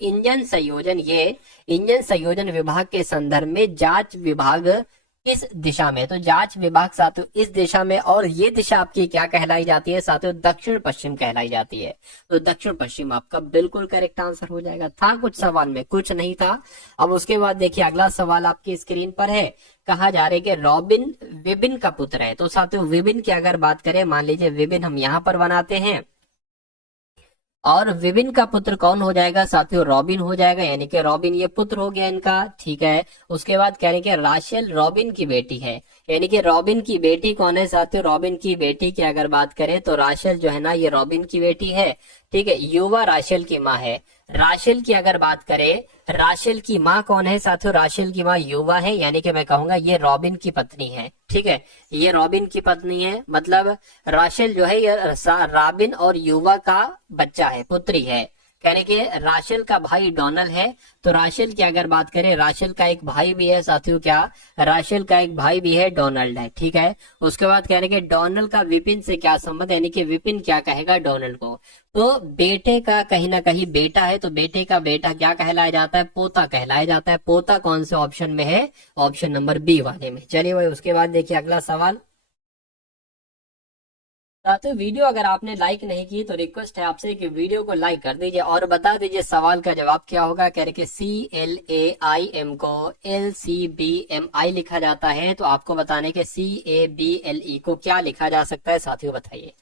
इंजन संयोजन, ये इंजन संयोजन विभाग के संदर्भ में जांच विभाग किस दिशा में, तो जांच विभाग साथियों इस दिशा में, और ये दिशा आपकी क्या कहलाई जाती है साथियों, दक्षिण पश्चिम कहलाई जाती है। तो दक्षिण पश्चिम आपका बिल्कुल करेक्ट आंसर हो जाएगा। था कुछ सवाल में, कुछ नहीं था। अब उसके बाद देखिए अगला सवाल आपकी स्क्रीन पर है, कहा जा रहा है कि रॉबिन विबिन का पुत्र है। तो साथियों विबिन की अगर बात करें, मान लीजिए विबिन हम यहाँ पर बनाते हैं, और विबिन का पुत्र कौन हो जाएगा साथियों, रॉबिन हो जाएगा, यानी कि रॉबिन ये पुत्र हो गया इनका, ठीक है। उसके बाद कह रहे कि राशेल रॉबिन की बेटी है, यानी कि रॉबिन की बेटी कौन है साथियों, रॉबिन की बेटी की अगर बात करें तो राशेल जो है ना, ये रॉबिन की बेटी है, ठीक है। युवा राशेल की माँ है। राशेल की अगर बात करें, राशेल की माँ कौन है साथियों, राशेल की माँ युवा है, यानी कि मैं कहूंगा ये रॉबिन की पत्नी है, ठीक है। ये रॉबिन की पत्नी है, मतलब राशेल जो है ये रॉबिन और युवा का बच्चा है, पुत्री है। यानी कि राशेल का भाई डोनल है। तो राशेल की अगर बात करें, राशेल का एक भाई भी है साथियों, क्या राशेल का एक भाई भी है, डोनाल्ड है, ठीक है। उसके बाद कह रहे कि डोनल्ड का विपिन से क्या संबंध, यानी कि विपिन क्या कहेगा डोनल्ड को, तो बेटे का कहीं ना कहीं बेटा है, तो बेटे का बेटा क्या कहलाया जाता है, पोता कहलाया जाता है। पोता कौन से ऑप्शन में है, ऑप्शन नंबर बी वाले में। चलिए भाई उसके बाद देखिए अगला सवाल। साथियों वीडियो अगर आपने लाइक नहीं की तो रिक्वेस्ट है आपसे कि वीडियो को लाइक कर दीजिए और बता दीजिए सवाल का जवाब क्या होगा। कह रहे कि CLAIM को LCBMI लिखा जाता है, तो आपको बताने के CABLE को क्या लिखा जा सकता है साथियों, बताइए।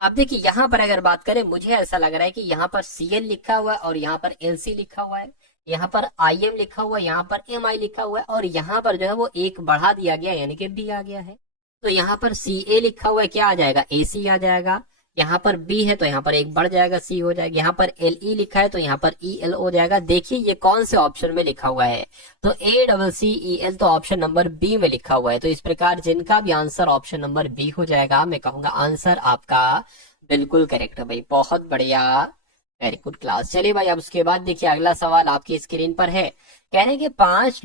अब देखिए यहाँ पर अगर बात करें, मुझे ऐसा लग रहा है कि यहाँ पर CL लिखा हुआ है और यहाँ पर LC लिखा हुआ है, यहाँ पर IM लिखा हुआ है, यहाँ पर MI लिखा हुआ है, और यहाँ पर जो है वो एक बढ़ा दिया गया यानी कि B आ गया है। तो यहाँ पर CA लिखा हुआ है, क्या आ जाएगा, AC आ जाएगा। यहाँ पर B है तो यहाँ पर एक बढ़ जाएगा, C हो जाएगा। यहाँ पर LE लिखा है तो यहाँ पर EL हो जाएगा। देखिए ये कौन से ऑप्शन में लिखा हुआ है, तो ACCEL तो ऑप्शन नंबर B में लिखा हुआ है। तो इस प्रकार जिनका भी आंसर ऑप्शन नंबर B हो जाएगा, मैं कहूंगा आंसर आपका बिल्कुल करेक्ट है भाई, बहुत बढ़िया, वेरी गुड क्लास। चलिए भाई, अब उसके बाद देखिए अगला सवाल आपकी स्क्रीन पर है। कह रहे हैं कि पांच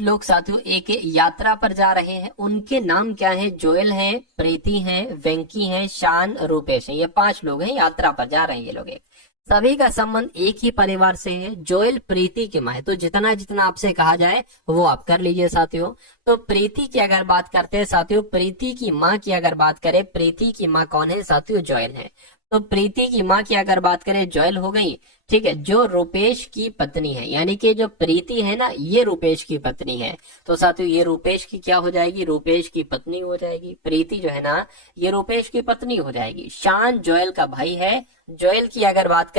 लोग साथियों एक यात्रा पर जा रहे हैं। उनके नाम क्या है, जोएल हैं, प्रीति हैं, वेंकी हैं, शान, रूपेश हैं। ये 5 लोग हैं, यात्रा पर जा रहे हैं ये लोग। एक सभी का संबंध एक ही परिवार से है। जोएल प्रीति की माँ है, तो जितना जितना आपसे कहा जाए वो आप कर लीजिए साथियों। तो प्रीति की अगर बात करते हैं साथियों, प्रीति की माँ की अगर बात करें, प्रीति की माँ कौन है साथियों, जोएल है। तो प्रीति की माँ की अगर बात करें, जोएल हो गई, ठीक है। जो रूपेश की पत्नी है, यानी कि जो प्रीति है ना, ये रूपेश की पत्नी है। तो साथियों ये रूपेश की क्या हो जाएगी, रूपेश की पत्नी हो जाएगी। प्रीति जो है ना, ये रूपेश की पत्नी हो जाएगी। शान जोएल का भाई है। जोएल की अगर बात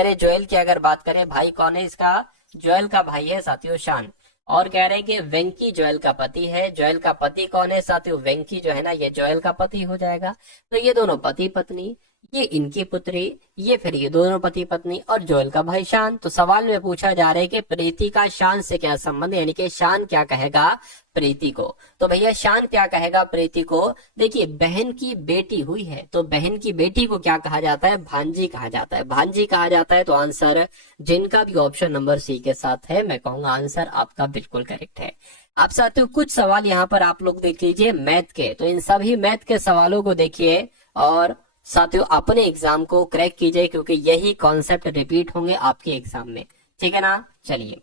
करें, भाई कौन है इसका, जोएल का भाई है साथियों शान। और कह रहे हैं कि वेंकी जोएल का पति है। जोएल का पति कौन है साथियों, वेंकी जो है ना, ये जोएल का पति हो जाएगा। तो ये दोनों पति पत्नी, ये इनकी पुत्री, ये फिर ये दोनों पति पत्नी, और जोएल का भाई शान। तो सवाल में पूछा जा रहा है कि प्रीति का शान से क्या संबंध है, यानी कि शान क्या कहेगा प्रीति को। तो भैया शान क्या कहेगा प्रीति को, देखिए बहन की बेटी हुई है, तो बहन की बेटी को क्या कहा जाता है, भांजी कहा जाता है, भांजी कहा जाता है। तो आंसर जिनका भी ऑप्शन नंबर C के साथ है, मैं कहूंगा आंसर आपका बिल्कुल करेक्ट है। आप साथियों कुछ सवाल यहाँ पर आप लोग देख लीजिए मैथ के, तो इन सभी मैथ के सवालों को देखिए और साथियों अपने एग्जाम को क्रैक कीजिए, क्योंकि यही कॉन्सेप्ट रिपीट होंगे आपके एग्जाम में, ठीक है ना। चलिए,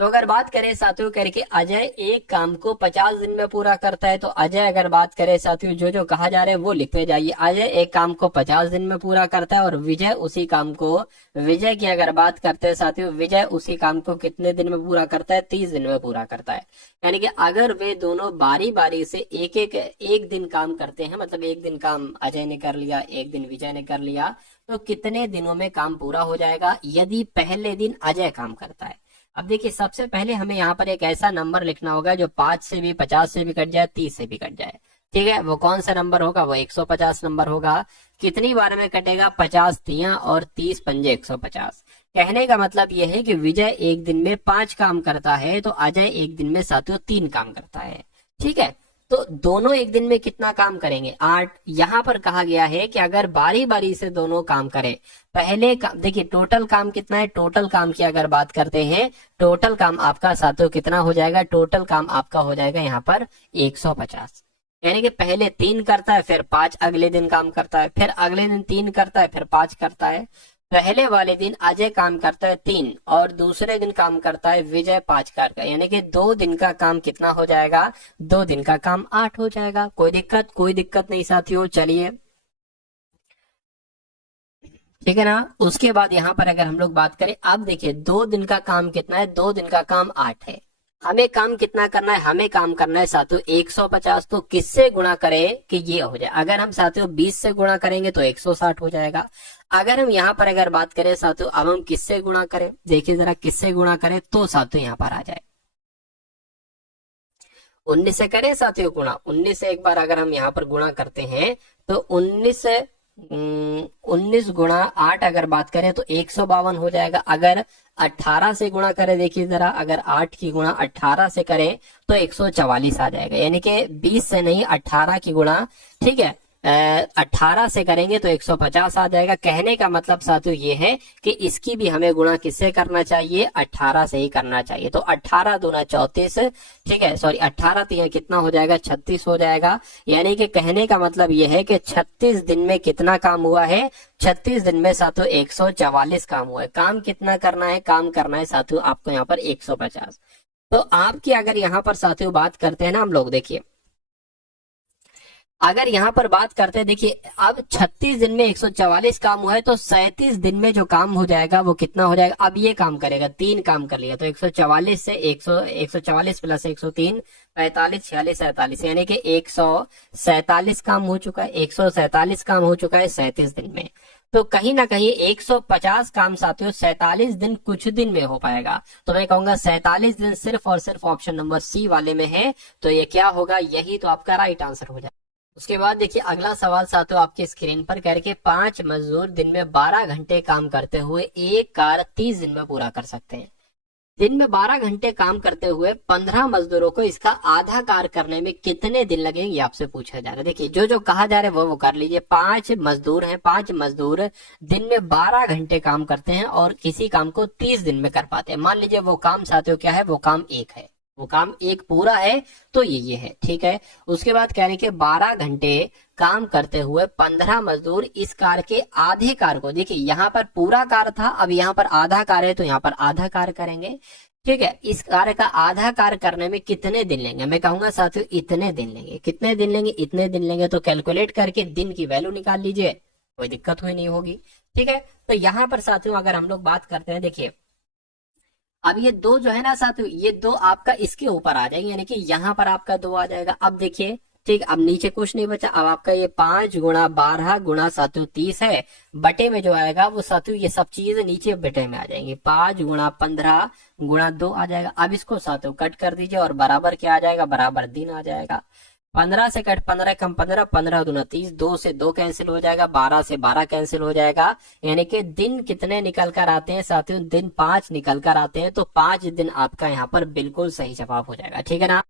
तो अगर बात करें साथियों करके अजय एक काम को 50 दिन में पूरा करता है, तो अजय अगर बात करें साथियों, जो जो कहा जा रहा है वो लिखते जाइए। अजय एक काम को 50 दिन में पूरा करता है, और विजय उसी काम को, विजय की अगर बात करते हैं साथियों, विजय उसी काम को कितने दिन में पूरा करता है, 30 दिन में पूरा करता है। यानी कि अगर वे दोनों बारी बारी से एक दिन काम करते हैं, मतलब एक दिन काम अजय ने कर लिया, एक दिन विजय ने कर लिया, तो कितने दिनों में काम पूरा हो जाएगा, यदि पहले दिन अजय काम करता है। अब देखिए सबसे पहले हमें यहाँ पर एक ऐसा नंबर लिखना होगा जो 5 से भी, 50 से भी कट जाए, 30 से भी कट जाए, ठीक है। वो कौन सा नंबर होगा, वो 150 नंबर होगा। कितनी बार में कटेगा, 50 तियां और 30 पंजे 150। कहने का मतलब यह है कि विजय एक दिन में 5 काम करता है, तो अजय एक दिन में साथियों 3 काम करता है, ठीक है। तो दोनों एक दिन में कितना काम करेंगे, 8। यहाँ पर कहा गया है कि अगर बारी बारी से दोनों काम करें, पहले देखिए टोटल काम कितना है, टोटल काम की अगर बात करते हैं, टोटल काम आपका साथियों कितना हो जाएगा, टोटल काम आपका हो जाएगा यहाँ पर 150। यानी कि पहले 3 करता है, फिर 5 अगले दिन काम करता है, फिर अगले दिन 3 करता है, फिर 5 करता है। पहले वाले दिन अजय काम करता है 3, और दूसरे दिन काम करता है विजय 5 का, यानी कि 2 दिन का काम कितना हो जाएगा, 2 दिन का काम 8 हो जाएगा। कोई दिक्कत नहीं साथियों। चलिए, ठीक है ना। उसके बाद यहाँ पर अगर हम लोग बात करें, अब देखिए 2 दिन का काम कितना है, 2 दिन का काम 8 है। हमें काम कितना करना है, हमें काम करना है साथियों 150। तो किससे गुणा करें कि ये हो जाए, अगर हम साथियों 20 से गुणा करेंगे तो 160 हो जाएगा। अगर हम यहाँ पर अगर बात करें साथियों, अब हम किससे गुणा करें, देखिए जरा किससे गुणा करें, तो साथियों यहाँ पर आ जाए 19 से करें साथियों गुणा। 19 से एक बार अगर हम यहाँ पर गुणा करते हैं, तो 19 गुणा 8 अगर बात करें तो 152 हो जाएगा। अगर 18 से गुणा करें, देखिए जरा, अगर 8 की गुणा 18 से करें तो 144 आ जाएगा। यानी कि 20 से नहीं, 18 की गुणा, ठीक है, 18 से करेंगे तो 150 आ जाएगा। कहने का मतलब साथियों ये है कि इसकी भी हमें गुणा किससे करना चाहिए, 18 से ही करना चाहिए। तो 18 दूना 34, ठीक है, सॉरी 18 तिया कितना हो जाएगा, 36 हो जाएगा। यानी कि कहने का मतलब ये है कि 36 दिन में कितना काम हुआ है, 36 दिन में साथियों 144 काम हुआ है। काम कितना करना है, काम करना है साथियों आपको यहाँ पर 150। तो आपकी अगर यहाँ पर साथियों बात करते हैं ना हम लोग, देखिए अगर यहाँ पर बात करते हैं, देखिए अब 36 दिन में 144 काम हुआ है, तो 37 दिन में जो काम हो जाएगा वो कितना हो जाएगा। अब ये काम करेगा, 3 काम कर लिया, तो 144 से 144 प्लस 103, 45, 46, 47, यानी कि 147 काम हो चुका है। 147 काम हो चुका है 37 दिन में। तो कहीं ना कहीं 150 काम साथियों 47 दिन कुछ दिन में हो पाएगा। तो मैं कहूंगा 47 दिन सिर्फ और सिर्फ ऑप्शन नंबर सी वाले में है। तो ये क्या होगा, यही तो आपका राइट आंसर हो जाएगा। उसके बाद देखिए अगला सवाल साथियों आपकी स्क्रीन पर करके 5 मजदूर दिन में 12 घंटे काम करते हुए एक कार 30 दिन में पूरा कर सकते हैं। दिन में 12 घंटे काम करते हुए 15 मजदूरों को इसका आधा कार्य करने में कितने दिन लगेंगे, ये आपसे पूछा जा रहा है। देखिए जो जो कहा जा रहा है वो कर लीजिए। 5 मजदूर हैं, 5 मजदूर दिन में 12 घंटे काम करते हैं और किसी काम को 30 दिन में कर पाते हैं। मान लीजिए वो काम साथियों क्या है, वो काम एक है, वो काम एक पूरा है, तो ये है, ठीक है। उसके बाद कह रहे कि 12 घंटे काम करते हुए 15 मजदूर इस कार के आधे कार को, देखिए यहाँ पर पूरा कार था, अब यहाँ पर आधा कार है, तो यहाँ पर आधा कार करेंगे, ठीक है। इस कार्य का आधा कार्य करने में कितने दिन लेंगे, मैं कहूंगा साथियों इतने दिन लेंगे। कितने दिन लेंगे, इतने दिन लेंगे। तो कैलकुलेट करके दिन की वैल्यू निकाल लीजिए, कोई दिक्कत हुई नहीं होगी, ठीक है। तो यहाँ पर साथियों अगर हम लोग बात करते हैं, देखिए अब ये दो जो है ना साथियों, ये दो आपका इसके ऊपर आ जाएंगे, यानी कि यहाँ पर आपका 2 आ जाएगा। अब देखिए ठीक, अब नीचे कुछ नहीं बचा। अब आपका ये 5 गुणा 12 गुणा साथियों 30 है, बटे में जो आएगा वो साथियों ये सब चीजें नीचे बटे में आ जाएंगी। 5 गुणा 15 गुणा 2 आ जाएगा। अब इसको साथियों कट कर दीजिए और बराबर क्या आ जाएगा, बराबर दिन आ जाएगा। 15 से कट 15 कम 15, 15 दूना 30, 2 से 2 कैंसिल हो जाएगा, 12 से 12 कैंसिल हो जाएगा। यानी कि दिन कितने निकल कर आते हैं साथियों, दिन 5 निकल कर आते हैं। तो 5 दिन आपका यहाँ पर बिल्कुल सही जवाब हो जाएगा, ठीक है ना।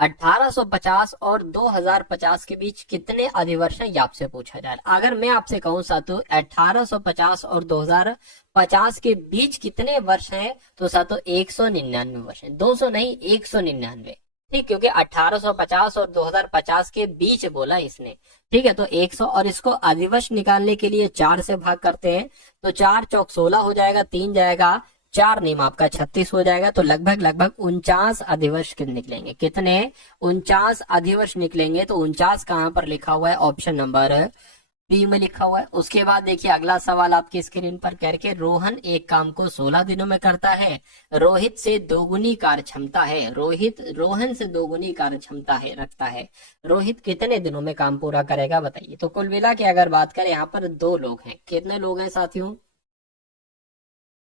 1850 और 2050 के बीच कितने अधिवर्ष हैं, ये आपसे पूछा जा रहा है। अगर मैं आपसे कहूं साथियों 1850 और 2050 के बीच कितने वर्ष हैं, तो साथियों 199 वर्ष है, 200 नहीं 199, ठीक, क्योंकि 1850 और 2050 के बीच बोला इसने, ठीक है। तो 100 और इसको अधिवर्ष निकालने के लिए 4 से भाग करते हैं, तो 4 चौक 16 हो जाएगा, 3 जाएगा, 4 नियम आपका 36 हो जाएगा। तो लगभग 49 अधिवर्ष निकलेंगे। कितने, 49 अधिवर्ष निकलेंगे। तो 49 कहां पर लिखा हुआ है, ऑप्शन नंबर बी में लिखा हुआ है। उसके बाद देखिए अगला सवाल आपकी स्क्रीन पर करके, रोहन एक काम को 16 दिनों में करता है, रोहित से दोगुनी कार्य क्षमता है। रोहन से दोगुनी कार्य क्षमता है रखता है, रोहित कितने दिनों में काम पूरा करेगा, बताइए। तो कुल मिला के अगर बात करें यहाँ पर 2 लोग हैं, कितने लोग हैं साथियों,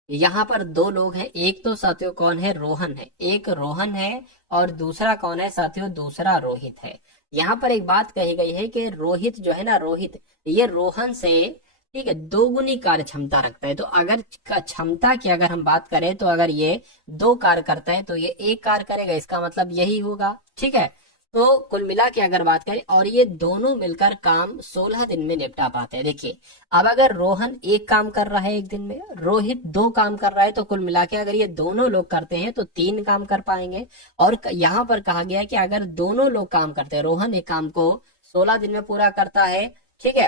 यहाँ पर 2 लोग हैं। एक तो साथियों कौन है, रोहन है, एक रोहन है और दूसरा कौन है साथियों, दूसरा रोहित है। यहाँ पर एक बात कही गई है कि रोहित जो है ना, रोहित ये रोहन से, ठीक है, 2 गुनी कार्य क्षमता रखता है। तो अगर क्षमता की अगर हम बात करें, तो अगर ये 2 कार्य करता है तो ये 1 कार्य करेगा, इसका मतलब यही होगा, ठीक है। तो कुल मिला के अगर बात करें, और ये दोनों मिलकर काम 16 दिन में निपटा पाते हैं। देखिए अब अगर रोहन 1 काम कर रहा है एक दिन में, रोहित 2 काम कर रहा है, तो कुल मिला के अगर ये दोनों लोग करते हैं तो 3 काम कर पाएंगे। और यहाँ पर कहा गया है कि अगर दोनों लोग काम करते हैं, रोहन एक काम को 16 दिन में पूरा करता है, ठीक है,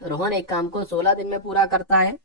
रोहन एक काम को 16 दिन में पूरा करता है,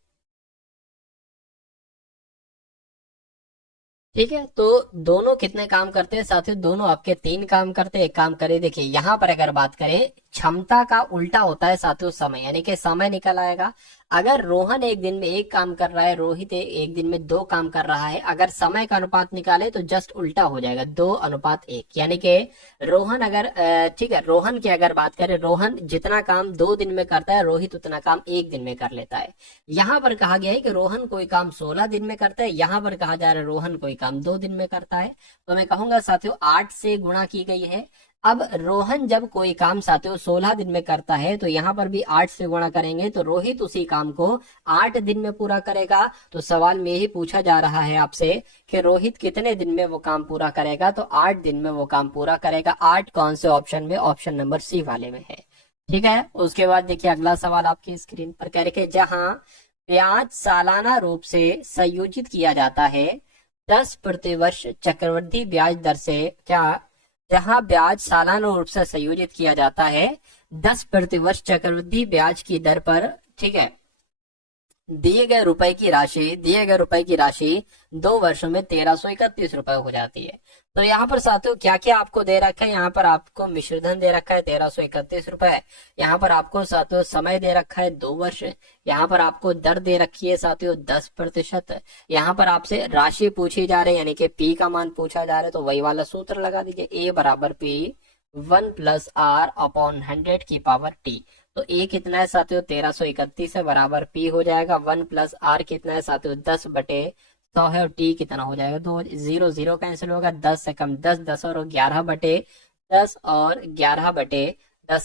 ठीक है। तो दोनों कितने काम करते हैं साथियों, दोनों आपके 3 काम करते हैं, एक काम करे। देखिए यहाँ पर अगर बात करें, क्षमता का उल्टा होता है साथियों समय, यानी कि समय निकल आएगा। अगर रोहन एक दिन में 1 काम कर रहा है, रोहित एक दिन में 2 काम कर रहा है, अगर समय का अनुपात निकाले तो जस्ट उल्टा हो जाएगा, 2:1, यानी कि रोहन अगर, ठीक है, रोहन की अगर बात करें, रोहन जितना काम 2 दिन में करता है, रोहित उतना काम 1 दिन में कर लेता है। यहाँ पर कहा गया है कि रोहन कोई काम 16 दिन में करता है, यहाँ पर कहा जा रहा है रोहन कोई काम 2 दिन में करता है। तो मैं कहूंगा साथियों 8 से गुणा की गई है। अब रोहन जब कोई काम साथियों 16 दिन में करता है, तो यहाँ पर भी 8 से गुणा करेंगे, तो रोहित उसी काम को 8 दिन में पूरा करेगा। तो सवाल में ही पूछा जा रहा है आपसे कि रोहित कितने दिन में वो काम पूरा करेगा, तो 8 दिन में वो काम पूरा करेगा। 8 कौन से ऑप्शन में, ऑप्शन नंबर सी वाले में है, ठीक है। उसके बाद देखिए अगला सवाल आपकी स्क्रीन पर कह रहे, जहां ब्याज सालाना रूप से संयोजित किया जाता है 10 प्रतिवर्ष चक्रवृद्धि ब्याज दर से, क्या, जहां ब्याज सालाना रूप से संयोजित किया जाता है 10 प्रतिवर्ष चक्रवृद्धि ब्याज की दर पर, ठीक है, दिए गए रुपए की राशि 2 वर्षों में 1331 रुपए हो जाती है। तो यहाँ पर साथियों क्या क्या आपको दे रखा है, यहाँ पर आपको मिश्रधन दे रखा है 1331 रुपए, यहाँ पर आपको साथियों समय दे रखा है 2 वर्ष, यहाँ पर आपको दर दे रखी है साथियों 10%, यहाँ पर आपसे राशि पूछी जा रही है, यानी कि पी का मान पूछा जा रहा है। तो वही वाला सूत्र लगा दीजिए, A = P 1 + R/100 की पावर T। तो ए कितना है साथियों 1331 है, बराबर पी हो जाएगा 1 प्लस आर कितना है साथियों 10/100 है, और टी कितना हो जाएगा, तो 0 0 कैंसिल होगा, 10 से कम 10, 10 और 11/10 और 11/10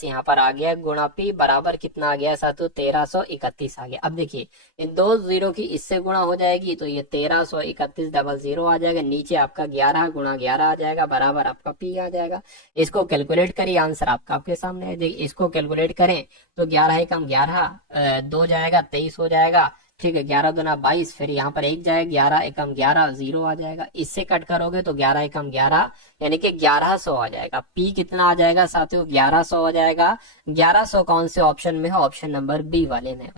यहाँ पर आ गया, गुणा पी बराबर कितना आ गया साथियों 1331 आ गया। अब देखिए इन दो जीरो की इससे गुणा हो जाएगी तो ये 1331 डबल जीरो आ जाएगा, नीचे आपका 11 गुणा 11 आ जाएगा, बराबर आपका पी आ जाएगा। इसको कैलकुलेट करिए, आंसर आपका आपके सामने है। देखिए इसको कैलकुलेट करें तो 11 एकम 11, 2 जाएगा 23 हो जाएगा, ठीक है, 11 दूना 22, फिर यहाँ पर 1 जाएगा, 11 एकम 11 0 आ जाएगा, इससे कट करोगे तो 11 एकम 11 यानी कि 1100 आ जाएगा। पी कितना आ जाएगा साथियों 1100 आ जाएगा। 1100 कौन से ऑप्शन में है, ऑप्शन नंबर बी वाले में।